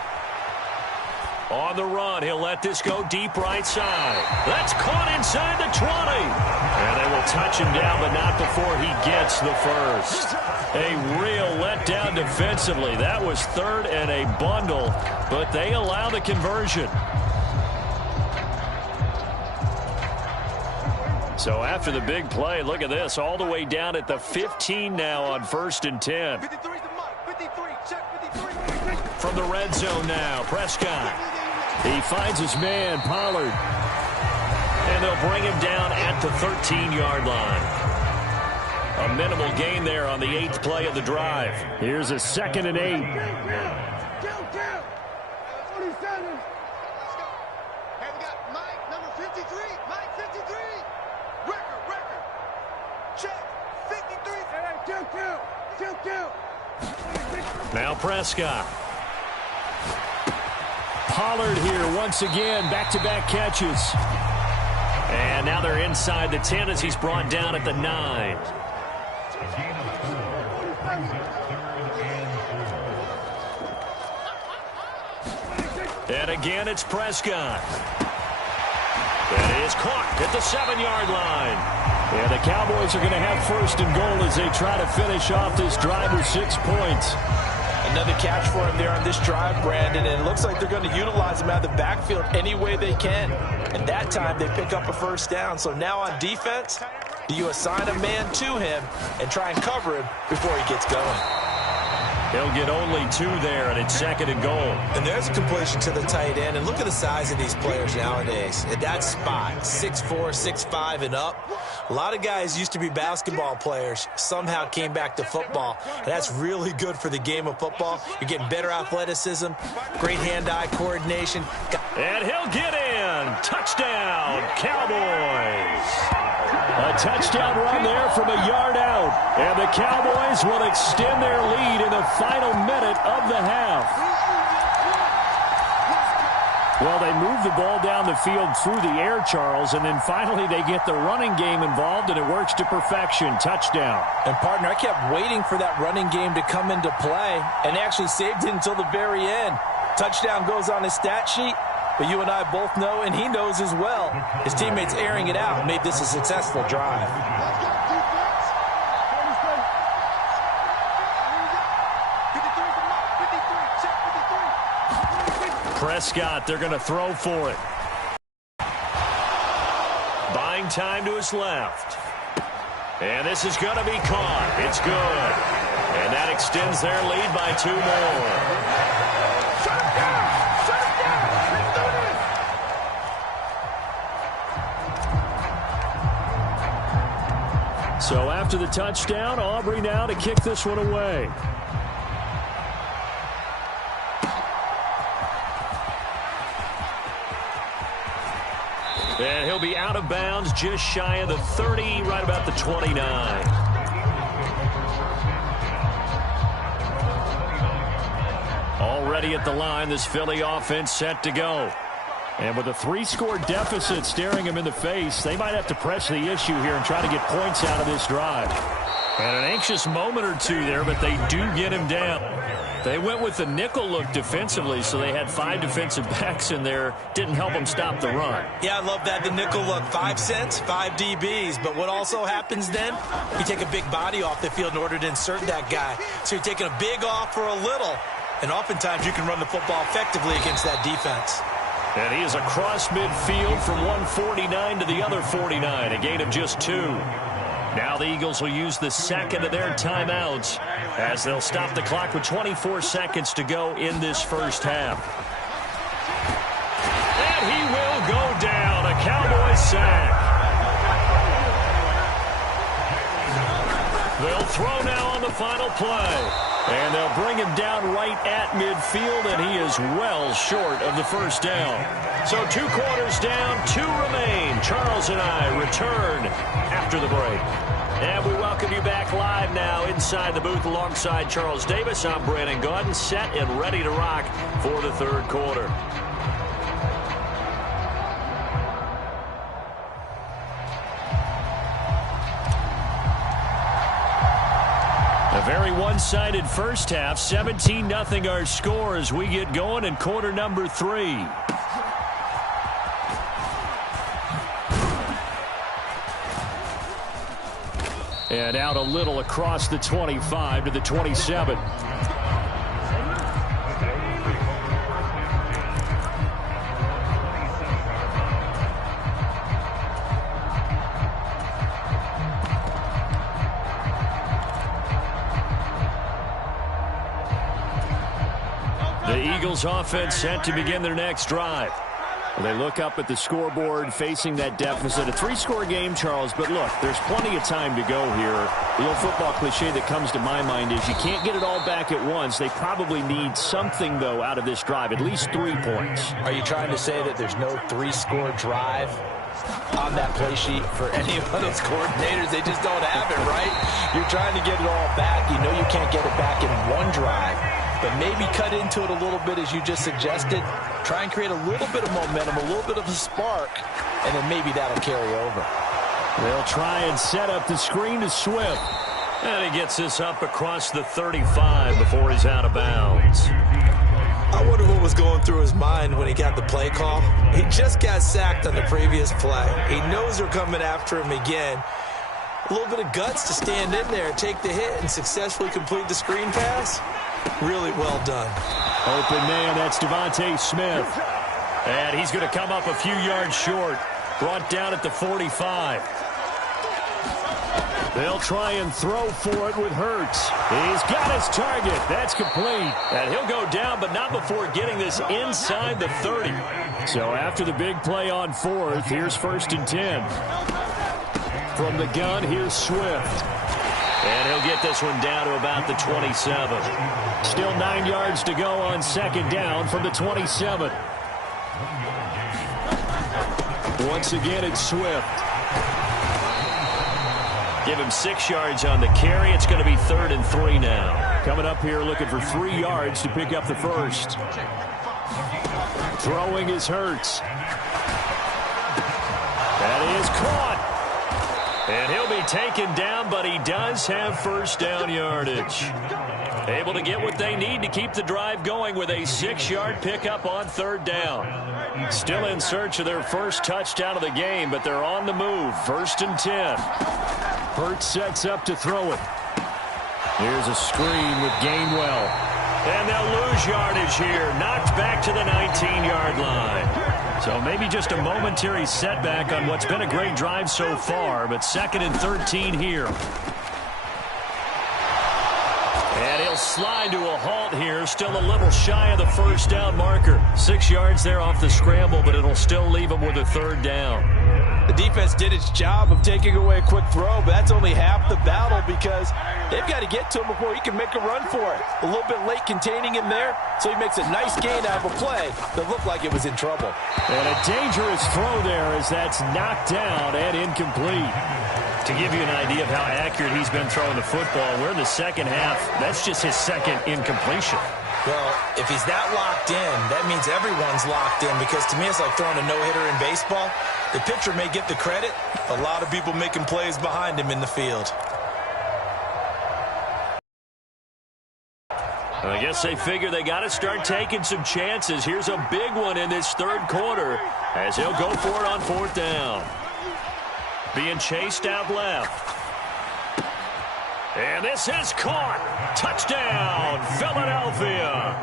On the run, he'll let this go deep right side. That's caught inside the 20. And they will touch him down, but not before he gets the first. A real letdown defensively. That was 3rd and a bundle, but they allow the conversion. So after the big play, look at this, all the way down at the 15 now on 1st and 10. 53's the mic. 53. Check 53. From the red zone now, Prescott. He finds his man, Pollard. And they'll bring him down at the 13-yard line. A minimal gain there on the 8th play of the drive. Here's a 2nd and 8. Count. 47. Let's go. Hey, we got Mike, number 53. Mike, 53. Record. Check. 53. Hey, count. Now Prescott. Pollard here once again, back-to-back catches. And now they're inside the 10 as he's brought down at the 9. And again, it's Prescott. That is caught at the 7-yard line. And the Cowboys are going to have 1st and goal as they try to finish off this drive with 6 points. Another catch for him there on this drive, Brandon, and it looks like they're going to utilize him out of the backfield any way they can. And that time they pick up a 1st down. So now on defense, do you assign a man to him and try and cover him before he gets going? He'll get only 2 there, and it's 2nd and goal. And there's a completion to the tight end. And look at the size of these players nowadays. At that spot, 6'4", 6'5", and up. A lot of guys used to be basketball players, somehow came back to football. And that's really good for the game of football. You're getting better athleticism, great hand-eye coordination. And he'll get in. Touchdown, Cowboys. A touchdown run there from a yard out. And the Cowboys will extend their lead in the final minute of the half. Well, they move the ball down the field through the air, Charles, and then finally they get the running game involved, and it works to perfection. Touchdown. And, partner, I kept waiting for that running game to come into play, and actually saved it until the very end. Touchdown goes on his stat sheet, but you and I both know, and he knows as well, his teammates airing it out made this a successful drive. Prescott, they're going to throw for it. Buying time to his left. And this is going to be caught. It's good. And that extends their lead by 2 more. Shut him down! Let's do this! So after the touchdown, Aubrey now to kick this one away. And he'll be out of bounds just shy of the 30, right about the 29. Already at the line, this Philly offense set to go. And with a 3-score deficit staring him in the face, they might have to press the issue here and try to get points out of this drive. And an anxious moment or two there, but they do get him down. They went with the nickel look defensively, so they had 5 defensive backs in there. Didn't help them stop the run. Yeah, I love that, the nickel look. 5 cents, 5 DBs. But what also happens then, you take a big body off the field in order to insert that guy. So you're taking a big off for a little. And oftentimes you can run the football effectively against that defense. And he is across midfield from one 49 to the other 49, a gain of just 2. Now the Eagles will use the second of their timeouts as they'll stop the clock with 24 seconds to go in this first half. And he will go down, a Cowboys sack. They'll throw now on the final play. And they'll bring him down right at midfield, and he is well short of the first down. So 2 quarters down, 2 remain. Charles and I return after the break. And we welcome you back live now inside the booth alongside Charles Davis. I'm Brandon Gaudin, set and ready to rock for the third quarter. A very one-sided first half, 17-0 our score as we get going in quarter number 3. And out a little across the 25 to the 27. The Eagles offense set to begin their next drive. Well, they look up at the scoreboard facing that deficit. A 3-score game, Charles, but look, there's plenty of time to go here. The old football cliche that comes to my mind is you can't get it all back at once. They probably need something, though, out of this drive, at least 3 points. Are you trying to say that there's no 3-score drive on that play sheet for any of those coordinators? They just don't have it, right? You're trying to get it all back. You know you can't get it back in one drive, but maybe cut into it a little bit as you just suggested. Try and create a little bit of momentum, a little bit of a spark, and then maybe that'll carry over. They'll try and set up the screen to Swift. And he gets this up across the 35 before he's out of bounds. I wonder what was going through his mind when he got the play call. He just got sacked on the previous play. He knows they're coming after him again. A little bit of guts to stand in there, take the hit, and successfully complete the screen pass. Really well done. Open man, that's Devontae Smith. And he's going to come up a few yards short. Brought down at the 45. They'll try and throw for it with Hurts. He's got his target. That's complete. And he'll go down, but not before getting this inside the 30. So after the big play on 4th, here's 1st and 10. From the gun, here's Swift. And he'll get this one down to about the 27. Still 9 yards to go on 2nd down from the 27. Once again, it's Swift. Give him 6 yards on the carry. It's going to be 3rd and 3 now. Coming up here looking for 3 yards to pick up the first. Throwing is Hurts. That is caught. And he'll be taken down, but he does have 1st down yardage. Able to get what they need to keep the drive going with a 6-yard pickup on 3rd down. Still in search of their first touchdown of the game, but they're on the move. 1st and 10. Hurts sets up to throw it. Here's a screen with Gainwell. And they'll lose yardage here. Knocked back to the 19-yard line. So maybe just a momentary setback on what's been a great drive so far, but 2nd and 13 here. And he'll slide to a halt here, still a little shy of the 1st down marker. 6 yards there off the scramble, but it'll still leave him with a 3rd down. The defense did its job of taking away a quick throw, but that's only half the battle because they've got to get to him before he can make a run for it. A little bit late containing him there, so he makes a nice gain out of a play that looked like it was in trouble. And a dangerous throw there as that's knocked down and incomplete. To give you an idea of how accurate he's been throwing the football, we're in the 2nd half. That's just his 2nd incompletion. Well, if he's that locked in, that means everyone's locked in, because to me it's like throwing a no-hitter in baseball. The pitcher may get the credit. A lot of people making plays behind him in the field. I guess they figure they got to start taking some chances. Here's a big one in this 3rd quarter as he'll go for it on 4th down. Being chased out left. And this is caught. Touchdown, Philadelphia.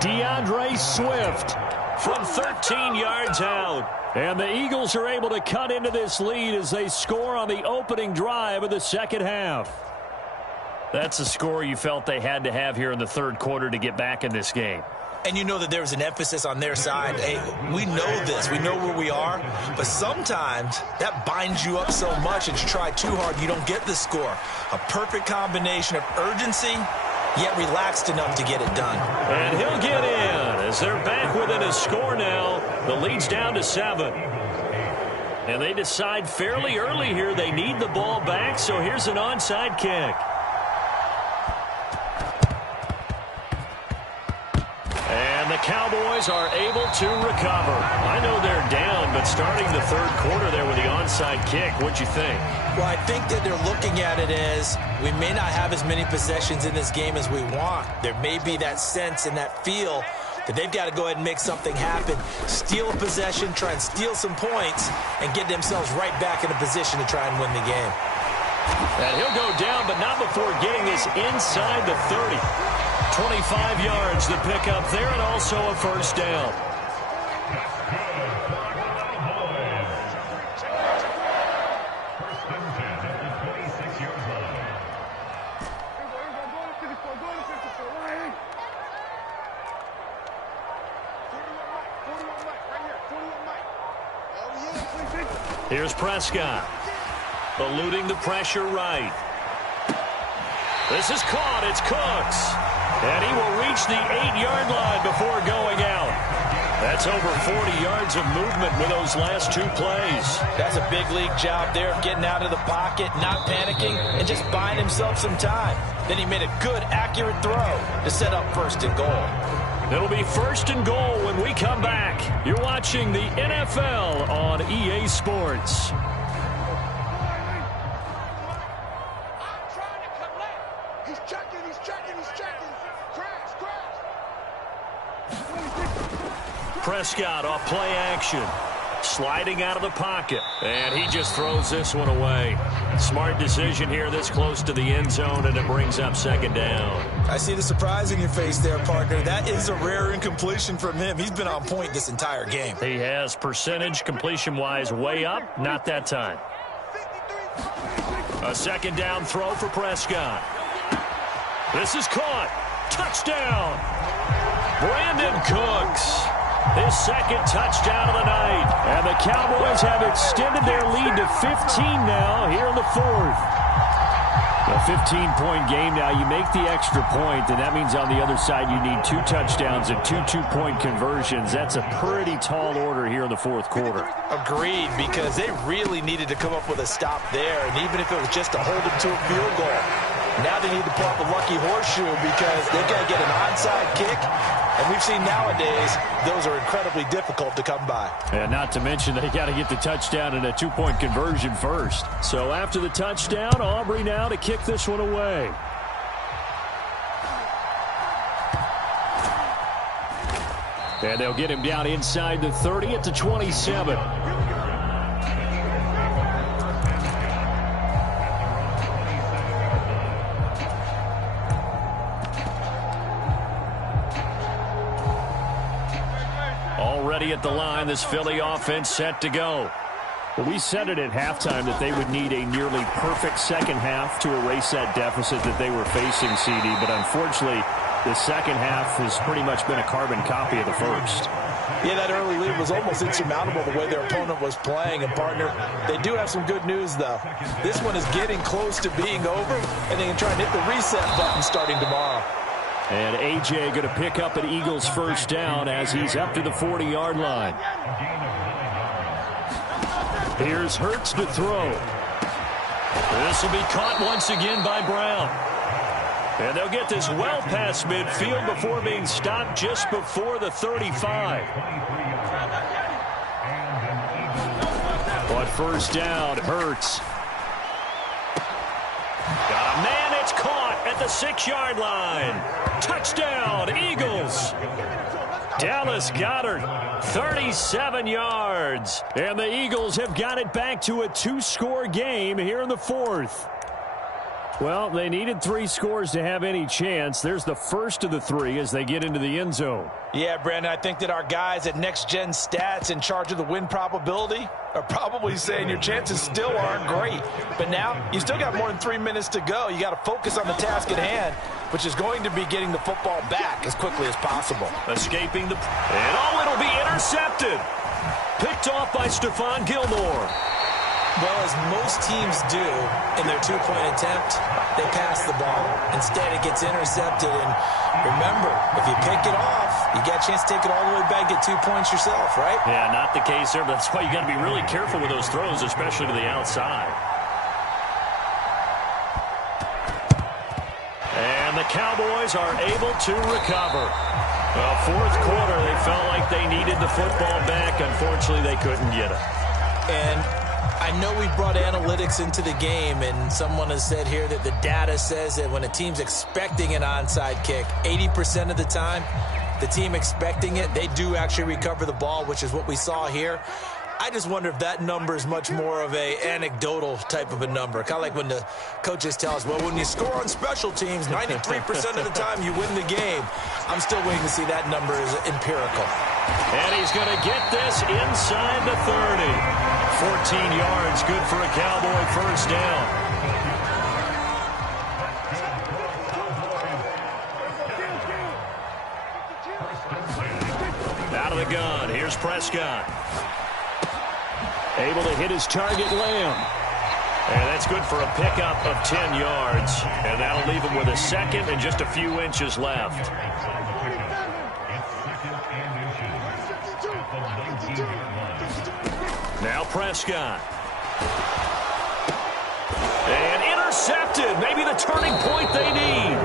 DeAndre Swift from 13 yards out. And the Eagles are able to cut into this lead as they score on the opening drive of the 2nd half. That's a score you felt they had to have here in the 3rd quarter to get back in this game. And you know that there was an emphasis on their side. Hey, we know this. We know where we are. But sometimes that binds you up so much and you try too hard, you don't get the score. A perfect combination of urgency, yet relaxed enough to get it done. And he'll get in as they're back within a score now. The lead's down to 7. And they decide fairly early here they need the ball back, so here's an onside kick. And the Cowboys are able to recover. I know they're down, but starting the 3rd quarter there with the onside kick, what'd you think? Well, I think that they're looking at it as we may not have as many possessions in this game as we want. There may be that sense and that feel that they've got to go ahead and make something happen, steal a possession, try and steal some points, and get themselves right back in a position to try and win the game. And he'll go down, but not before getting this inside the 30. 25 yards to pick up there, and also a 1st down. Here's Prescott. Eluding the pressure right. This is caught. It's Cooks. And he will reach the 8-yard line before going out. That's over 40 yards of movement with those last 2 plays. That's a big league job there of getting out of the pocket, not panicking, and just buying himself some time. Then he made a good, accurate throw to set up 1st and goal. It'll be 1st and goal when we come back. You're watching the NFL on EA Sports. He's checking. Prescott off play action. Sliding out of the pocket. And he just throws this one away. Smart decision here this close to the end zone, and it brings up 2nd down. I see the surprise in your face there, partner. That is a rare incompletion from him. He's been on point this entire game. He has percentage completion-wise way up. Not that time. A 2nd down throw for Prescott. This is caught. Touchdown. Brandon Cooks. His 2nd touchdown of the night. And the Cowboys have extended their lead to 15 now here in the 4th. A 15-point game now. You make the extra point, and that means on the other side you need 2 touchdowns and 2 two-point conversions. That's a pretty tall order here in the 4th quarter. Agreed, because they really needed to come up with a stop there, and even if it was just to hold them to a field goal. Now they need to pull out the lucky horseshoe because they've got to get an onside kick. And we've seen nowadays those are incredibly difficult to come by. And not to mention they got to get the touchdown and a 2-point conversion first. So after the touchdown, Aubrey now to kick this one away. And they'll get him down inside the 30 at the 27. Already at the line, this Philly offense set to go. Well, we said it at halftime that they would need a nearly perfect second half to erase that deficit that they were facing, CD. But unfortunately, the second half has pretty much been a carbon copy of the first. Yeah, that early lead was almost insurmountable the way their opponent was playing. And, partner, they do have some good news, though. This one is getting close to being over, and they can try and hit the reset button starting tomorrow. And A.J. going to pick up an Eagles 1st down as he's up to the 40-yard line. Here's Hurts to throw. This will be caught once again by Brown. And they'll get this well past midfield before being stopped just before the 35. But 1st down, Hurts. Got a man, it's caught at the 6-yard line. Touchdown, Eagles. Dallas Goedert, 37 yards. And the Eagles have got it back to a 2-score game here in the 4th. Well, they needed 3 scores to have any chance. There's the first of the 3 as they get into the end zone. Yeah, Brandon, I think that our guys at Next Gen Stats in charge of the win probability are probably saying your chances still aren't great. But now you still got more than 3 minutes to go. You got to focus on the task at hand, which is going to be getting the football back as quickly as possible. Escaping the... And it'll be intercepted. Picked off by Stephon Gilmore. Well, as most teams do in their 2-point attempt, they pass the ball. Instead, it gets intercepted. And remember, if you pick it off, you get a chance to take it all the way back, get 2 points yourself, right? Yeah, not the case there, but that's why you got to be really careful with those throws, especially to the outside. And the Cowboys are able to recover. Well, 4th quarter, they felt like they needed the football back. Unfortunately, they couldn't get it. And I know we brought analytics into the game, and someone has said here that the data says that when a team's expecting an onside kick, 80% of the time, the team expecting it, they do actually recover the ball, which is what we saw here. I just wonder if that number is much more of a anecdotal type of a number. Kind of like when the coaches tell us, well, when you score on special teams, 93% of the time you win the game. I'm still waiting to see that number is empirical. And he's going to get this inside the 30. 14 yards, good for a Cowboy 1st down. Out of the gun, here's Prescott. Able to hit his target, Lamb. And that's good for a pickup of 10 yards. And that'll leave him with a second and just a few inches left. Now Prescott. And intercepted. Maybe the turning point they need.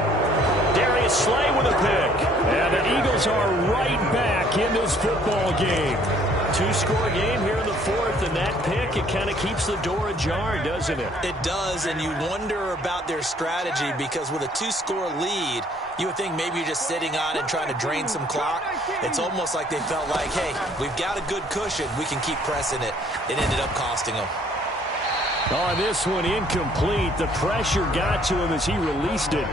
Darius Slay with a pick. And the Eagles are right back in this football game. Two-score game here in the fourth, and that pick, it kind of keeps the door ajar, doesn't it? It does, and you wonder about their strategy because with a two-score lead, you would think maybe you're just sitting on and trying to drain some clock. It's almost like they felt like, hey, we've got a good cushion. We can keep pressing it. It ended up costing them. On this one, incomplete. The pressure got to him as he released it,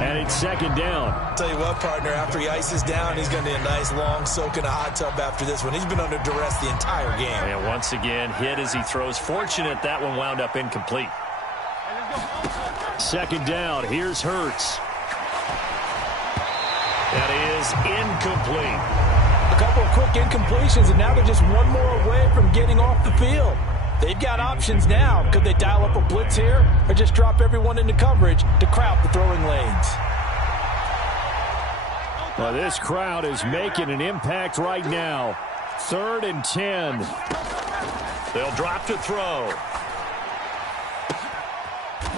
and it's second down. I'll tell you what, partner, after he ices down, he's going to need a nice long soak in a hot tub after this one. He's been under duress the entire game. And once again, hit as he throws. Fortunate that one wound up incomplete. Second down, here's Hurts. That is incomplete. A couple of quick incompletions, and now they're just one more away from getting off the field. They've got options now. Could they dial up a blitz here or just drop everyone into coverage to crowd the throwing lanes? Well, this crowd is making an impact right now. 3rd and 10. They'll drop to throw.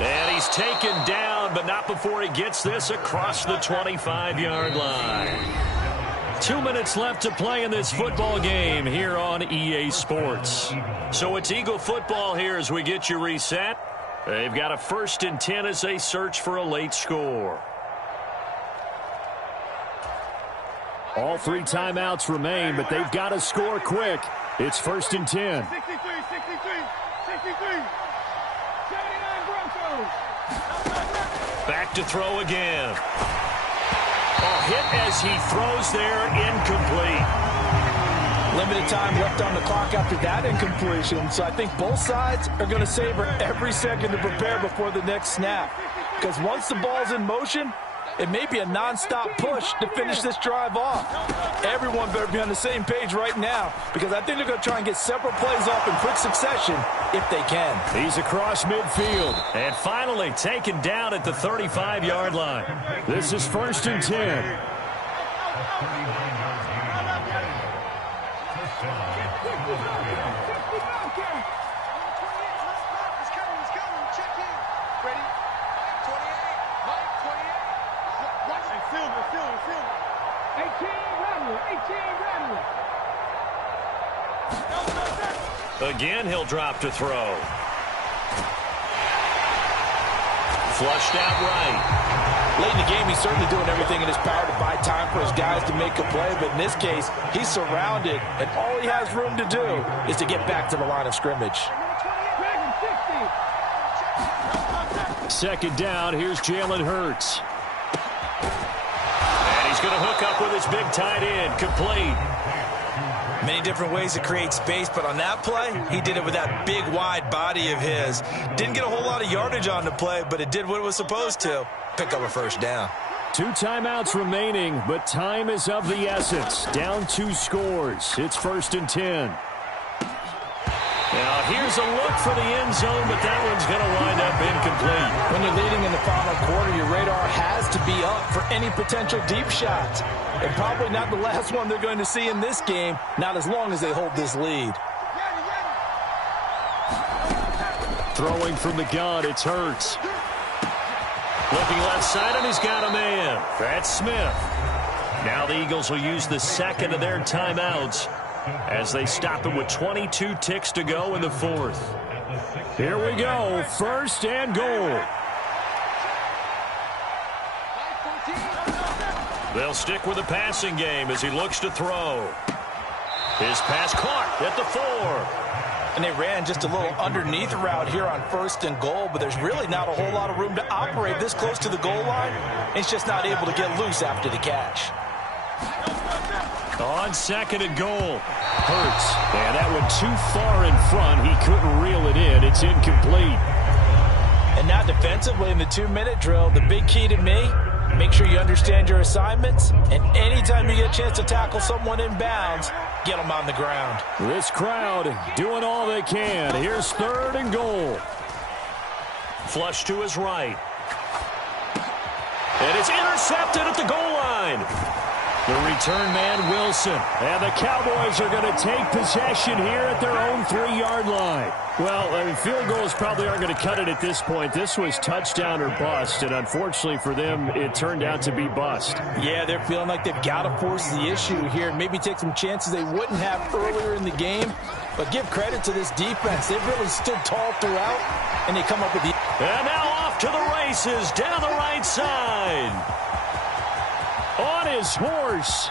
And he's taken down, but not before he gets this across the 25-yard line. 2 minutes left to play in this football game here on EA Sports. So it's Eagle football here as we get you reset. They've got a 1st and 10 as they search for a late score. All 3 timeouts remain, but they've got to score quick. It's 1st and 10. 63, 63, 63. 79 Broncos. Back to throw again. Hit as he throws there, incomplete. Limited time left on the clock after that incompletion, so I think both sides are going to savor every second to prepare before the next snap. Because once the ball's in motion, it may be a nonstop push to finish this drive off. Everyone better be on the same page right now because I think they're going to try and get several plays off in quick succession if they can. He's across midfield and finally taken down at the 35-yard line. This is 1st and 10. Again, he'll drop to throw. Flushed out right. Late in the game, he's certainly doing everything in his power to buy time for his guys to make a play. But in this case, he's surrounded, and all he has room to do is to get back to the line of scrimmage. 2nd down, here's Jalen Hurts. And he's going to hook up with his big tight end, complete. Many different ways to create space, but on that play, he did it with that big, wide body of his. Didn't get a whole lot of yardage on the play, but it did what it was supposed to. Pick up a 1st down. 2 timeouts remaining, but time is of the essence. Down 2 scores. It's 1st and 10. Now, here's a look for the end zone, but that one's going to wind up incomplete. When you're leading in the final quarter, your radar has to be up for any potential deep shots. And probably not the last one they're going to see in this game, not as long as they hold this lead. Throwing from the gun, it's Hurts. Looking left side, and he's got a man. That's Smith. Now the Eagles will use the 2nd of their timeouts as they stop it with 22 ticks to go in the 4th. Here we go, 1st and goal. They'll stick with the passing game as he looks to throw. His pass caught at the 4. And they ran just a little underneath route here on 1st and goal, but there's really not a whole lot of room to operate this close to the goal line. It's just not able to get loose after the catch. On 2nd and goal, Hurts. And that one too far in front. He couldn't reel it in. It's incomplete. And now defensively in the 2-minute drill, the big key to me, make sure you understand your assignments. And anytime you get a chance to tackle someone in bounds, get them on the ground. This crowd doing all they can. Here's 3rd and goal. Flush to his right. And it's intercepted at the goal line. The return man, Wilson. And the Cowboys are going to take possession here at their own 3-yard line. Well, I mean, field goals probably aren't going to cut it at this point. This was touchdown or bust, and unfortunately for them, it turned out to be bust. Yeah, they're feeling like they've got to force the issue here and maybe take some chances they wouldn't have earlier in the game. But give credit to this defense. They've really stood tall throughout, and they come up with the... And now off to the races down the right side. On his horse.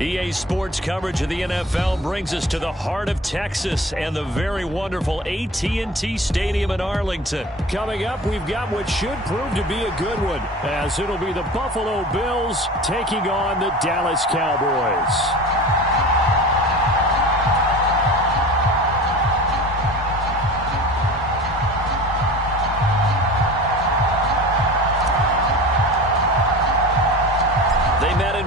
EA Sports coverage of the NFL brings us to the heart of Texas and the very wonderful AT&T Stadium in Arlington. Coming up, we've got what should prove to be a good one, as it'll be the Buffalo Bills taking on the Dallas Cowboys.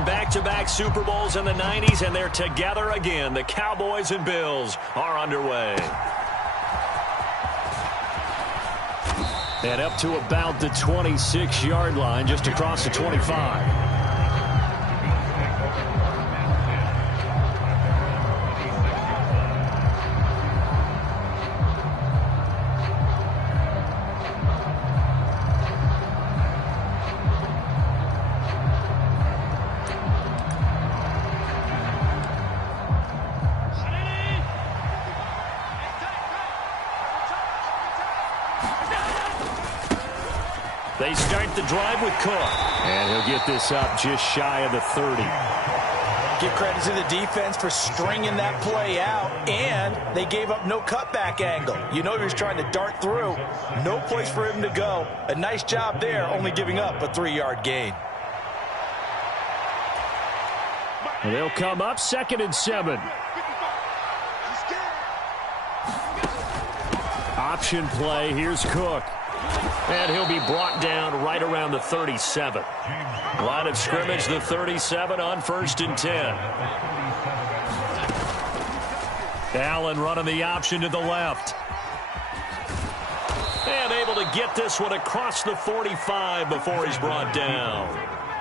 Back-to-back Super Bowls in the 90s, and they're together again. The Cowboys and Bills are underway. And up to about the 26-yard line, just across the 25. They start the drive with Cook. And he'll get this up just shy of the 30. Give credit to the defense for stringing that play out, and they gave up no cutback angle. You know he was trying to dart through. No place for him to go. A nice job there, only giving up a 3-yard gain. And they'll come up 2nd and 7. Option play. Here's Cook. And he'll be brought down right around the 37. Line of scrimmage, the 37 on 1st and 10. Allen running the option to the left. And able to get this one across the 45 before he's brought down.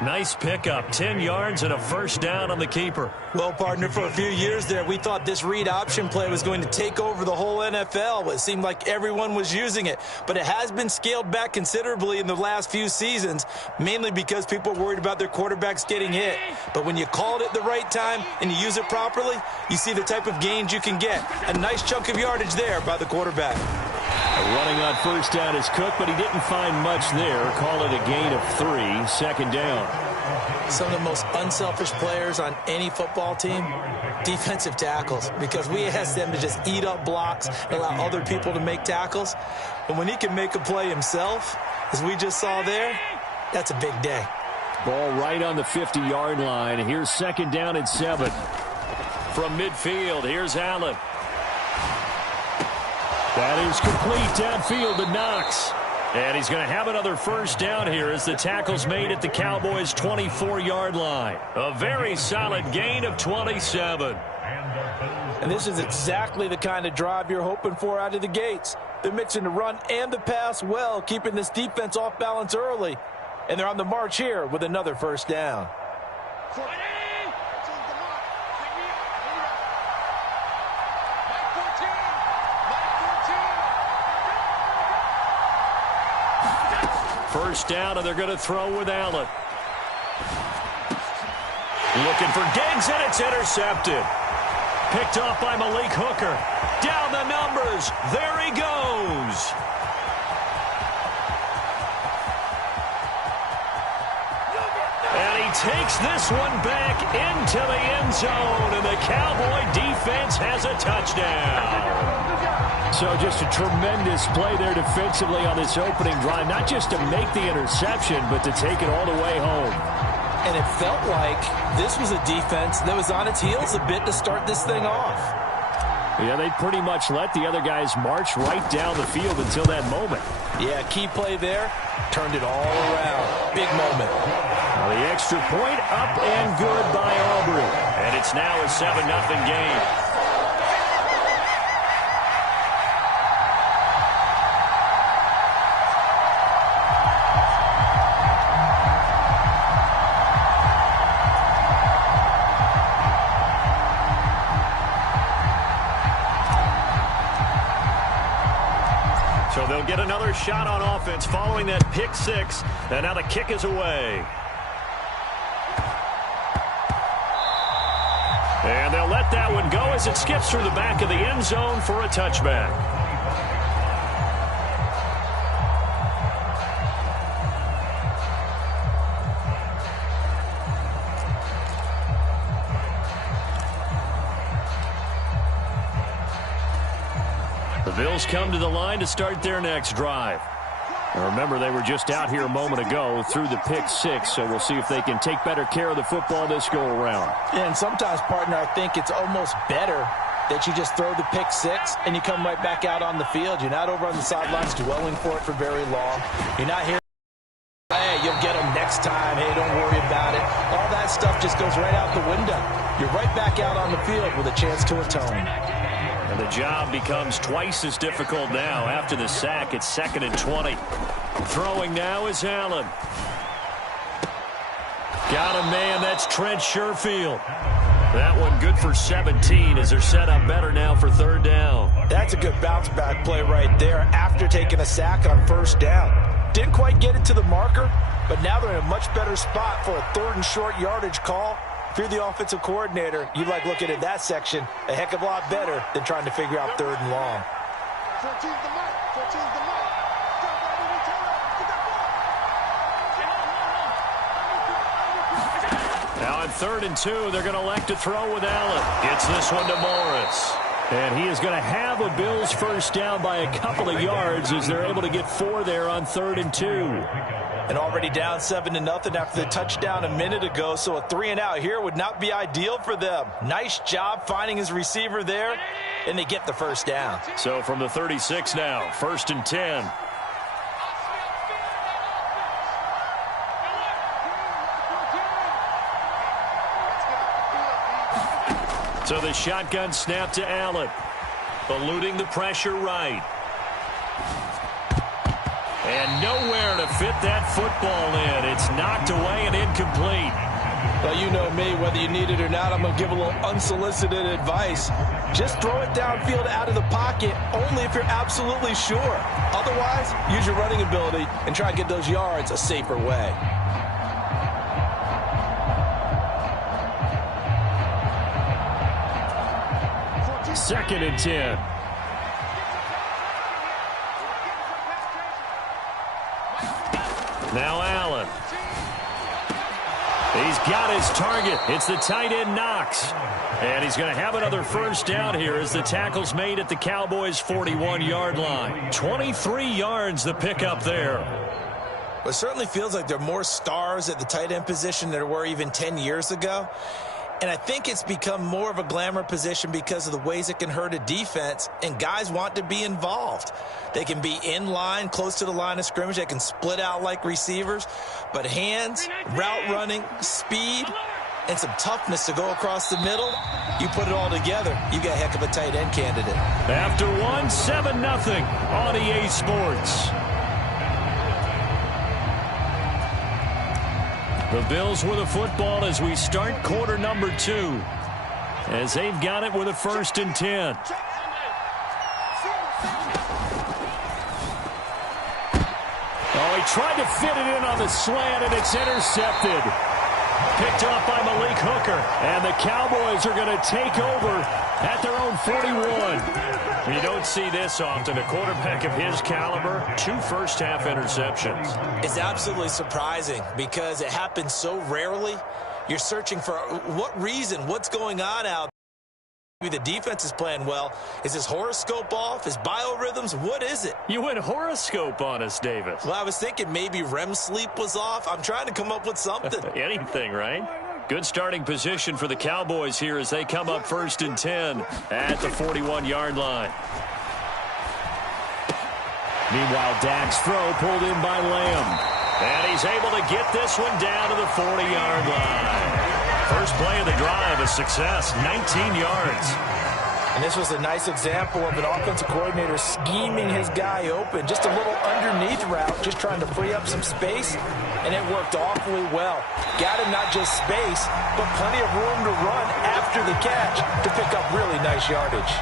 Nice pickup, 10 yards and a 1st down on the keeper. Well, partner, for a few years there, we thought this read option play was going to take over the whole NFL. It seemed like everyone was using it, but it has been scaled back considerably in the last few seasons, mainly because people are worried about their quarterbacks getting hit. But when you call it at the right time and you use it properly, you see the type of gains you can get. A nice chunk of yardage there by the quarterback. Running on 1st down is Cook, but he didn't find much there. Call it a gain of 3, 2nd down. Some of the most unselfish players on any football team, defensive tackles, because we ask them to just eat up blocks and allow other people to make tackles. But when he can make a play himself, as we just saw there, that's a big day. Ball right on the 50-yard line. Here's 2nd down and 7. From midfield, here's Allen. That is complete downfield to Knox. And he's going to have another 1st down here as the tackle's made at the Cowboys' 24-yard line. A very solid gain of 27. And this is exactly the kind of drive you're hoping for out of the gates. They're mixing the run and the pass well, keeping this defense off balance early. And they're on the march here with another 1st down. First down, and they're going to throw with Allen. Looking for Diggs, and it's intercepted. Picked off by Malik Hooker. Down the numbers. There he goes. And he takes this one back into the end zone, and the Cowboy defense has a touchdown. So just a tremendous play there defensively on this opening drive, not just to make the interception, but to take it all the way home. And it felt like this was a defense that was on its heels a bit to start this thing off. Yeah, they pretty much let the other guys march right down the field until that moment. Yeah, key play there, turned it all around. Big moment. Well, the extra point up and good by Aubrey. And it's now a 7-0 game. So they'll get another shot on offense following that pick 6. And now the kick is away. And they'll let that one go as it skips through the back of the end zone for a touchback. The Bills come to the line to start their next drive. Now remember, they were just out here a moment ago through the pick 6, so we'll see if they can take better care of the football this go-around. Yeah, and sometimes, partner, I think it's almost better that you just throw the pick 6 and you come right back out on the field. You're not over on the sidelines dwelling for it for very long. You're not here, hey, you'll get them next time. Hey, don't worry about it. All that stuff just goes right out the window. You're right back out on the field with a chance to atone. And The job becomes twice as difficult now. After the sack, it's 2nd and 20. Throwing now is Allen. Got a man, that's Trent Sherfield. That one good for 17 as they're set up better now for 3rd down. That's a good bounce-back play right there after taking a sack on 1st down. Didn't quite get it to the marker, but now they're in a much better spot for a 3rd and short yardage call. If you're the offensive coordinator, you like looking at that section a heck of a lot better than trying to figure out 3rd and long. 14's the mic. 14's the mic. Now on 3rd and 2, they're going to elect to throw with Allen. Gets this one to Morris. And he is going to have a Bills 1st down by a couple of yards as they're able to get 4 there on 3rd and 2. And already down 7-0 after the touchdown a minute ago, so a 3-and-out here would not be ideal for them. Nice job finding his receiver there, and they get the 1st down. So from the 36 now, 1st and 10. So the shotgun snap to Allen. Eluding the pressure right. And nowhere to fit that football in. It's knocked away and incomplete. Well, you know me, whether you need it or not, I'm going to give a little unsolicited advice. Just throw it downfield out of the pocket, only if you're absolutely sure. Otherwise, use your running ability and try to get those yards a safer way. Second and 10. Now Allen. He's got his target. It's the tight end Knox. And he's going to have another 1st down here as the tackle's made at the Cowboys' 41-yard line. 23 yards the pickup there. It certainly feels like there are more stars at the tight end position than there were even 10 years ago. And I think it's become more of a glamour position because of the ways it can hurt a defense, and guys want to be involved. They can be in line, close to the line of scrimmage. They can split out like receivers. But hands, route running, speed, and some toughness to go across the middle, you put it all together, you got a heck of a tight end candidate. After 7-0 on EA Sports. The Bills with a football as we start quarter number 2. As they've got it with a 1st and 10. Oh, he tried to fit it in on the slant, and it's intercepted. Picked off by Malik Hooker. And the Cowboys are going to take over at their own 41. You don't see this often. A quarterback of his caliber, 2 first-half interceptions. It's absolutely surprising because it happens so rarely. You're searching for what reason, what's going on out there. The defense is playing well. Is his horoscope off? His biorhythms? What is it? You went horoscope on us, Davis. Well, I was thinking maybe REM sleep was off. I'm trying to come up with something. Anything, right? Good starting position for the Cowboys here as they come up 1st and 10 at the 41-yard line. Meanwhile, Dak's throw pulled in by Lamb. And he's able to get this one down to the 40-yard line. First play of the drive, a success, 19 yards. And this was a nice example of an offensive coordinator scheming his guy open. Just a little underneath route, just trying to free up some space, and it worked awfully well. Got him not just space, but plenty of room to run after the catch to pick up really nice yardage.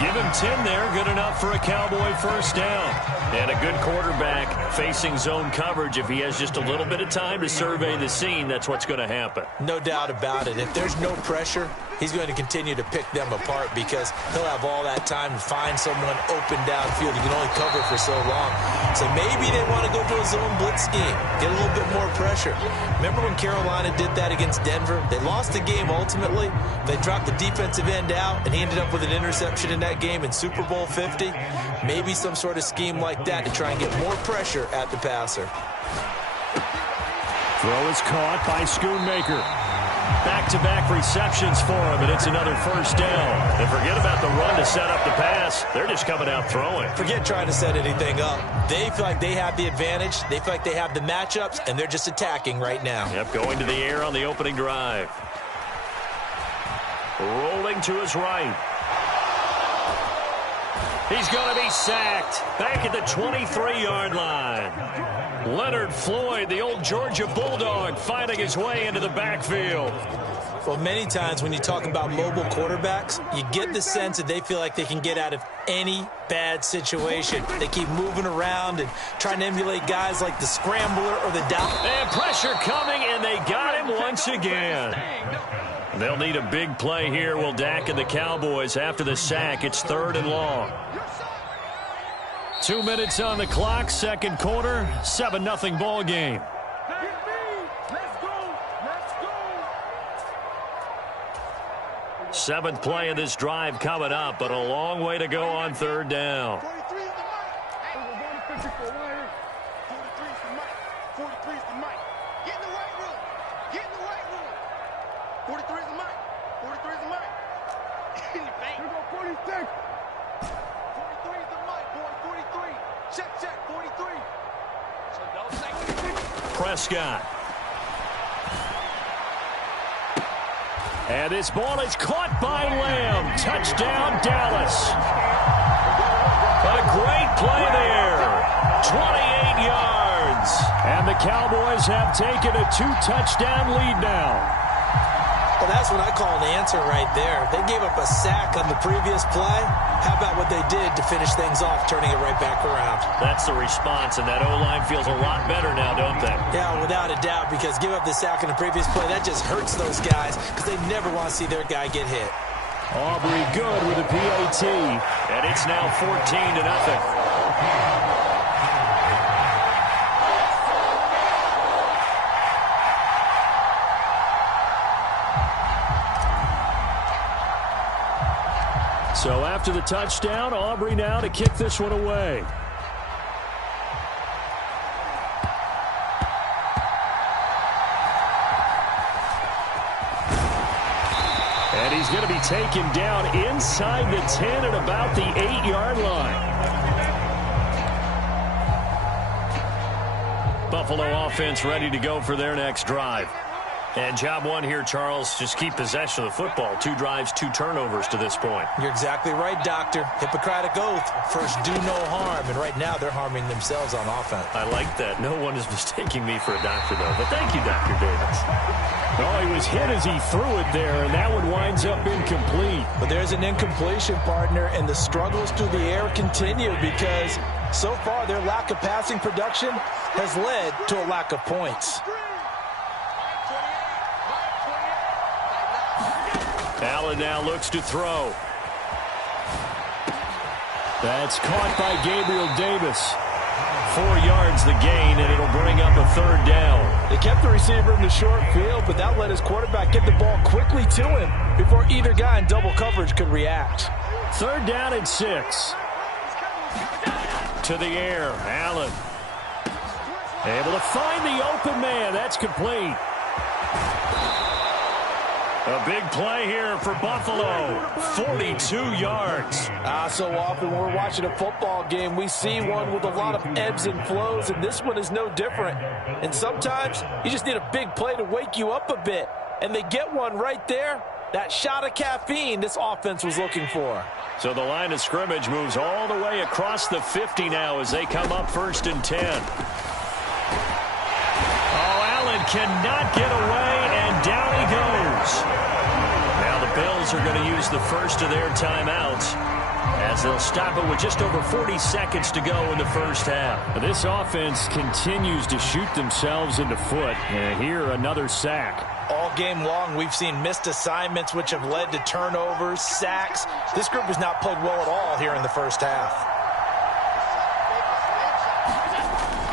Give him 10 there, good enough for a Cowboy 1st down. And a good quarterback facing zone coverage. If he has just a little bit of time to survey the scene, that's what's going to happen. No doubt about it. If there's no pressure, he's going to continue to pick them apart because he'll have all that time to find someone open downfield. You can only cover for so long. So maybe they want to go to a zone blitz scheme, get a little bit more pressure. Remember when Carolina did that against Denver? They lost the game ultimately. They dropped the defensive end out, and he ended up with an interception in that game in Super Bowl 50. Maybe some sort of scheme like that to try and get more pressure at the passer. Throw is caught by Schoonmaker. Back-to-back receptions for him, and it's another 1st down. And forget about the run to set up the pass. They're just coming out throwing. Forget trying to set anything up. They feel like they have the advantage. They feel like they have the matchups, and they're just attacking right now. Yep, going to the air on the opening drive. Rolling to his right. He's going to be sacked back at the 23-yard line. Leonard Floyd, the old Georgia Bulldog, finding his way into the backfield. Well, many times when you talk about mobile quarterbacks, you get the sense that they feel like they can get out of any bad situation. They keep moving around and trying to emulate guys like the scrambler or the down. And pressure coming, and they got him once again. They'll need a big play here, will Dak and the Cowboys. After the sack, it's 3rd and long. 2 minutes on the clock, second quarter, 7-0 ball game. Seventh play of this drive coming up, but a long way to go on 3rd down. 43 is the mic. 43 is the mic. 43 is the mic. Get in the right room. Get in the right room. 43 is the mic. 43 is the mic. In the bank. Here go 46. 43 is the mic, boy. 43. Check. 43. So don't say 43. Prescott. And this ball is caught by Lamb. Touchdown, Dallas. A great play there. 28 yards. And the Cowboys have taken a 2-touchdown lead now. Well, that's what I call an answer right there. They gave up a sack on the previous play. How about what they did to finish things off, turning it right back around? That's the response, and that O-line feels a lot better now, don't they? Yeah, without a doubt, because give up the sack in the previous play, that just hurts those guys because they never want to see their guy get hit. Aubrey good with a PAT, and it's now 14-0. So after the touchdown, Aubrey now to kick this one away. And he's going to be taken down inside the 10 at about the 8-yard line. Buffalo offense ready to go for their next drive. And job one here, Charles, just keep possession of the football. 2 drives, 2 turnovers to this point. You're exactly right, Doctor. Hippocratic oath. First, do no harm. And right now, they're harming themselves on offense. I like that. No one is mistaking me for a doctor, though. But thank you, Dr. Davis. Oh, he was hit as he threw it there, and that one winds up incomplete. But there's an incompletion, partner, and the struggles through the air continue because so far their lack of passing production has led to a lack of points. Allen now looks to throw. That's caught by Gabriel Davis. 4 yards the gain, and it'll bring up a 3rd down. They kept the receiver in the short field, but that let his quarterback get the ball quickly to him before either guy in double coverage could react. 3rd down and 6. To the air, Allen. Able to find the open man. That's complete. A big play here for Buffalo. 42 yards. So often when we're watching a football game, we see one with a lot of ebbs and flows, and this one is no different. And sometimes you just need a big play to wake you up a bit. And they get one right there. That shot of caffeine this offense was looking for. So the line of scrimmage moves all the way across the 50 now as they come up 1st and 10. Oh, Allen cannot get away, and down he goes. Now the Bills are going to use the first of their timeouts as they'll stop it with just over 40 seconds to go in the first half. This offense continues to shoot themselves in the foot. And here, another sack. All game long, we've seen missed assignments, which have led to turnovers, sacks. This group has not played well at all here in the first half.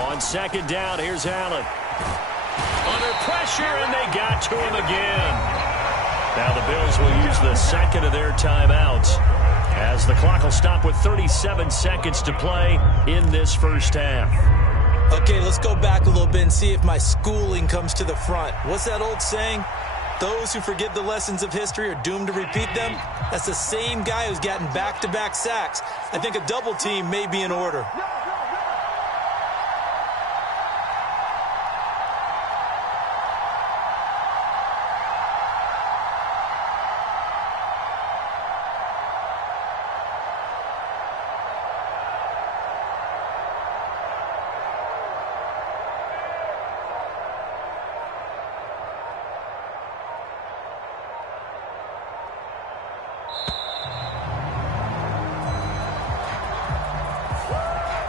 On 2nd down, here's Allen. Under pressure, and they got to him again. Now the Bills will use the second of their timeouts as the clock will stop with 37 seconds to play in this first half. Okay, let's go back a little bit and see if my schooling comes to the front. What's that old saying? Those who forget the lessons of history are doomed to repeat them. That's the same guy who's gotten back-to-back sacks. I think a double team may be in order.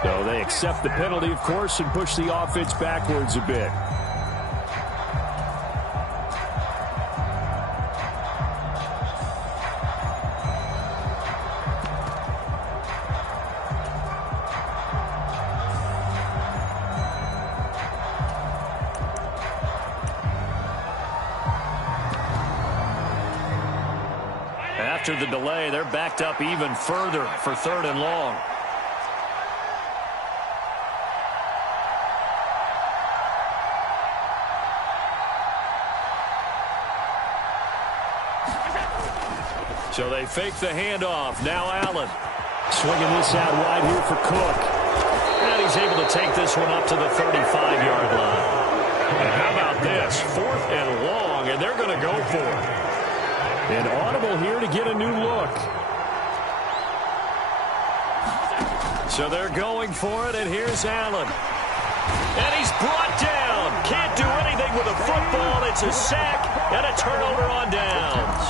So they accept the penalty, of course, and push the offense backwards a bit. After the delay, they're backed up even further for 3rd and long. So they fake the handoff. Now Allen. Swinging this out wide here for Cook. And he's able to take this one up to the 35-yard line. And how about this? 4th and long, and they're going to go for it. And audible here to get a new look. So they're going for it, and here's Allen. And he's brought down. Can't do anything with a football. It's a sack and a turnover on downs.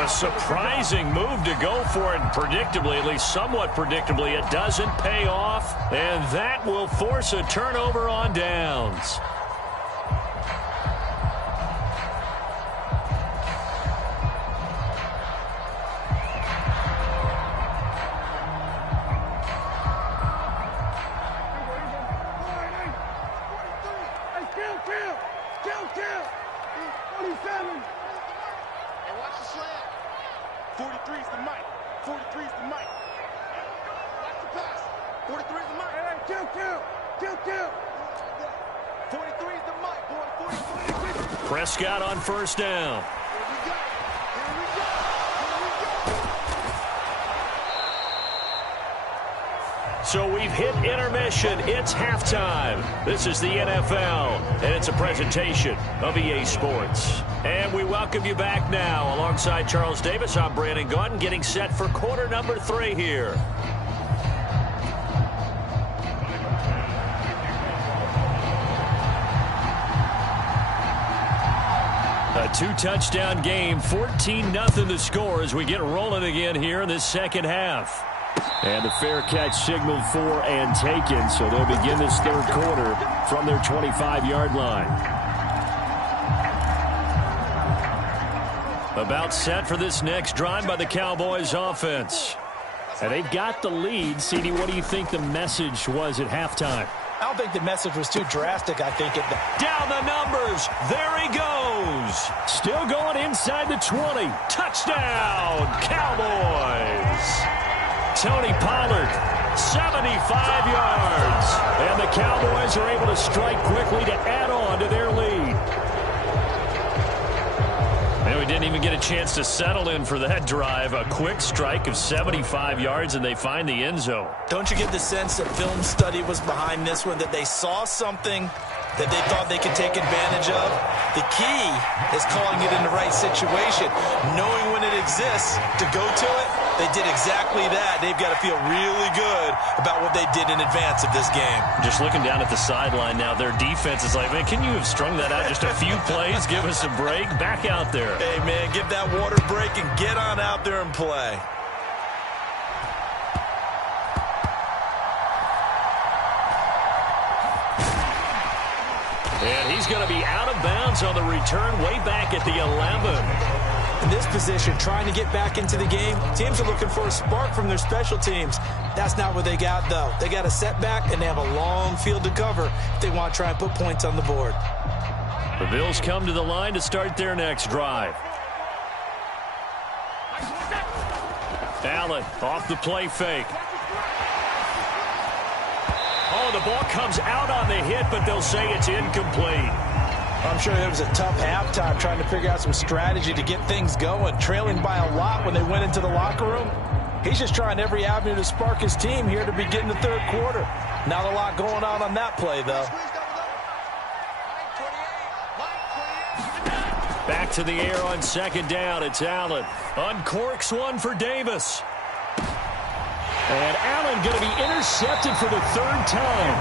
A surprising move to go for it, and predictably, at least somewhat predictably, it doesn't pay off, and that will force a turnover on downs. Prescott on 1st down. So we've hit intermission. It's halftime. This is the NFL, and it's a presentation of EA Sports. And we welcome you back now. Alongside Charles Davis, I'm Brandon Gaudin, getting set for quarter number 3 here. A 2-touchdown game, 14-0 the score as we get rolling again here in this second half. And the fair catch signaled for and taken, so they'll begin this 3rd quarter from their 25-yard line. About set for this next drive by the Cowboys offense. And they've got the lead. CD, what do you think the message was at halftime? I don't think the message was too drastic. I think it... Down the numbers. There he goes. Still going inside the 20. Touchdown, Cowboys. Tony Pollard, 75 yards. And the Cowboys are able to strike quickly to add on to their lead. And we didn't even get a chance to settle in for that drive. A quick strike of 75 yards, and they find the end zone. Don't you get the sense that film study was behind this one, that they saw something that they thought they could take advantage of? The key is calling it in the right situation, knowing when it exists to go to it. They did exactly that. They've got to feel really good about what they did in advance of this game. Just looking down at the sideline now, their defense is like, man, can you have strung that out just a few plays? Give us a break. Back out there. Hey, man, give that water break and get on out there and play. And he's going to be out of bounds on the return way back at the 11. In this position, trying to get back into the game, teams are looking for a spark from their special teams. That's not what they got, though. They got a setback, and they have a long field to cover if they want to try and put points on the board. The Bills come to the line to start their next drive. Allen off the play fake. Oh, the ball comes out on the hit, but they'll say it's incomplete. I'm sure it was a tough halftime trying to figure out some strategy to get things going, trailing by a lot when they went into the locker room. He's just trying every avenue to spark his team here to begin the 3rd quarter. Not a lot going on that play, though. Back to the air on 2nd down. It's Allen. Uncorks one for Davis. And Allen going to be intercepted for the 3rd time.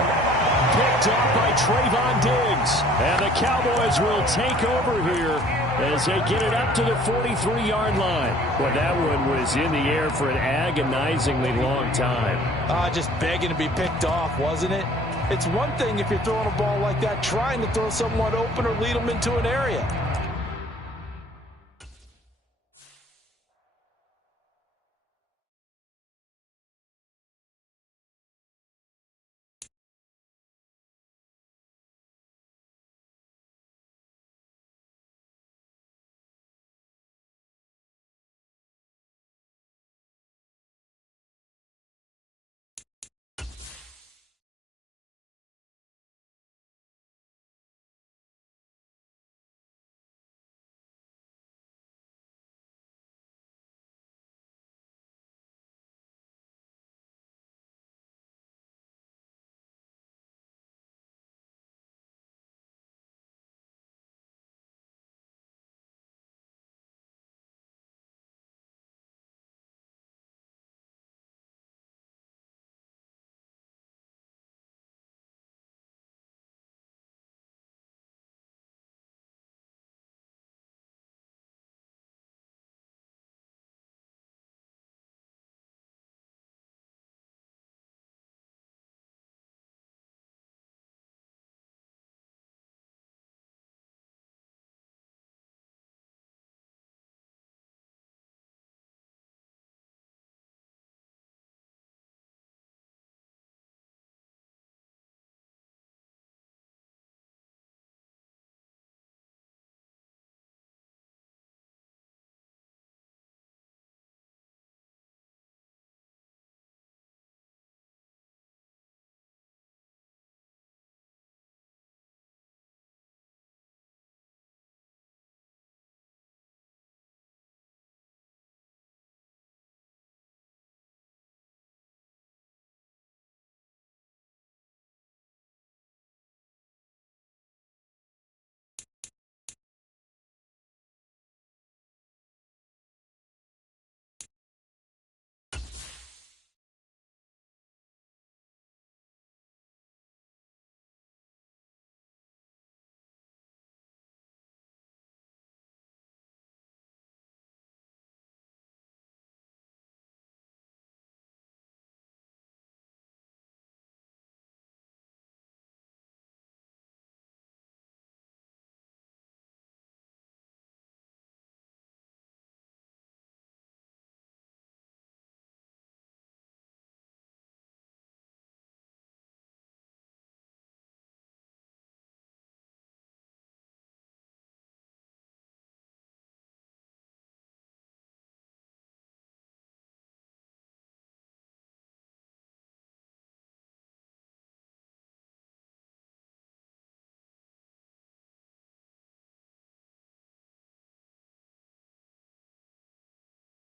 Picked off by Trayvon Diggs. And the Cowboys will take over here as they get it up to the 43-yard line. Well, that one was in the air for an agonizingly long time. Just begging to be picked off, wasn't it? It's one thing if you're throwing a ball like that, trying to throw someone open or lead them into an area.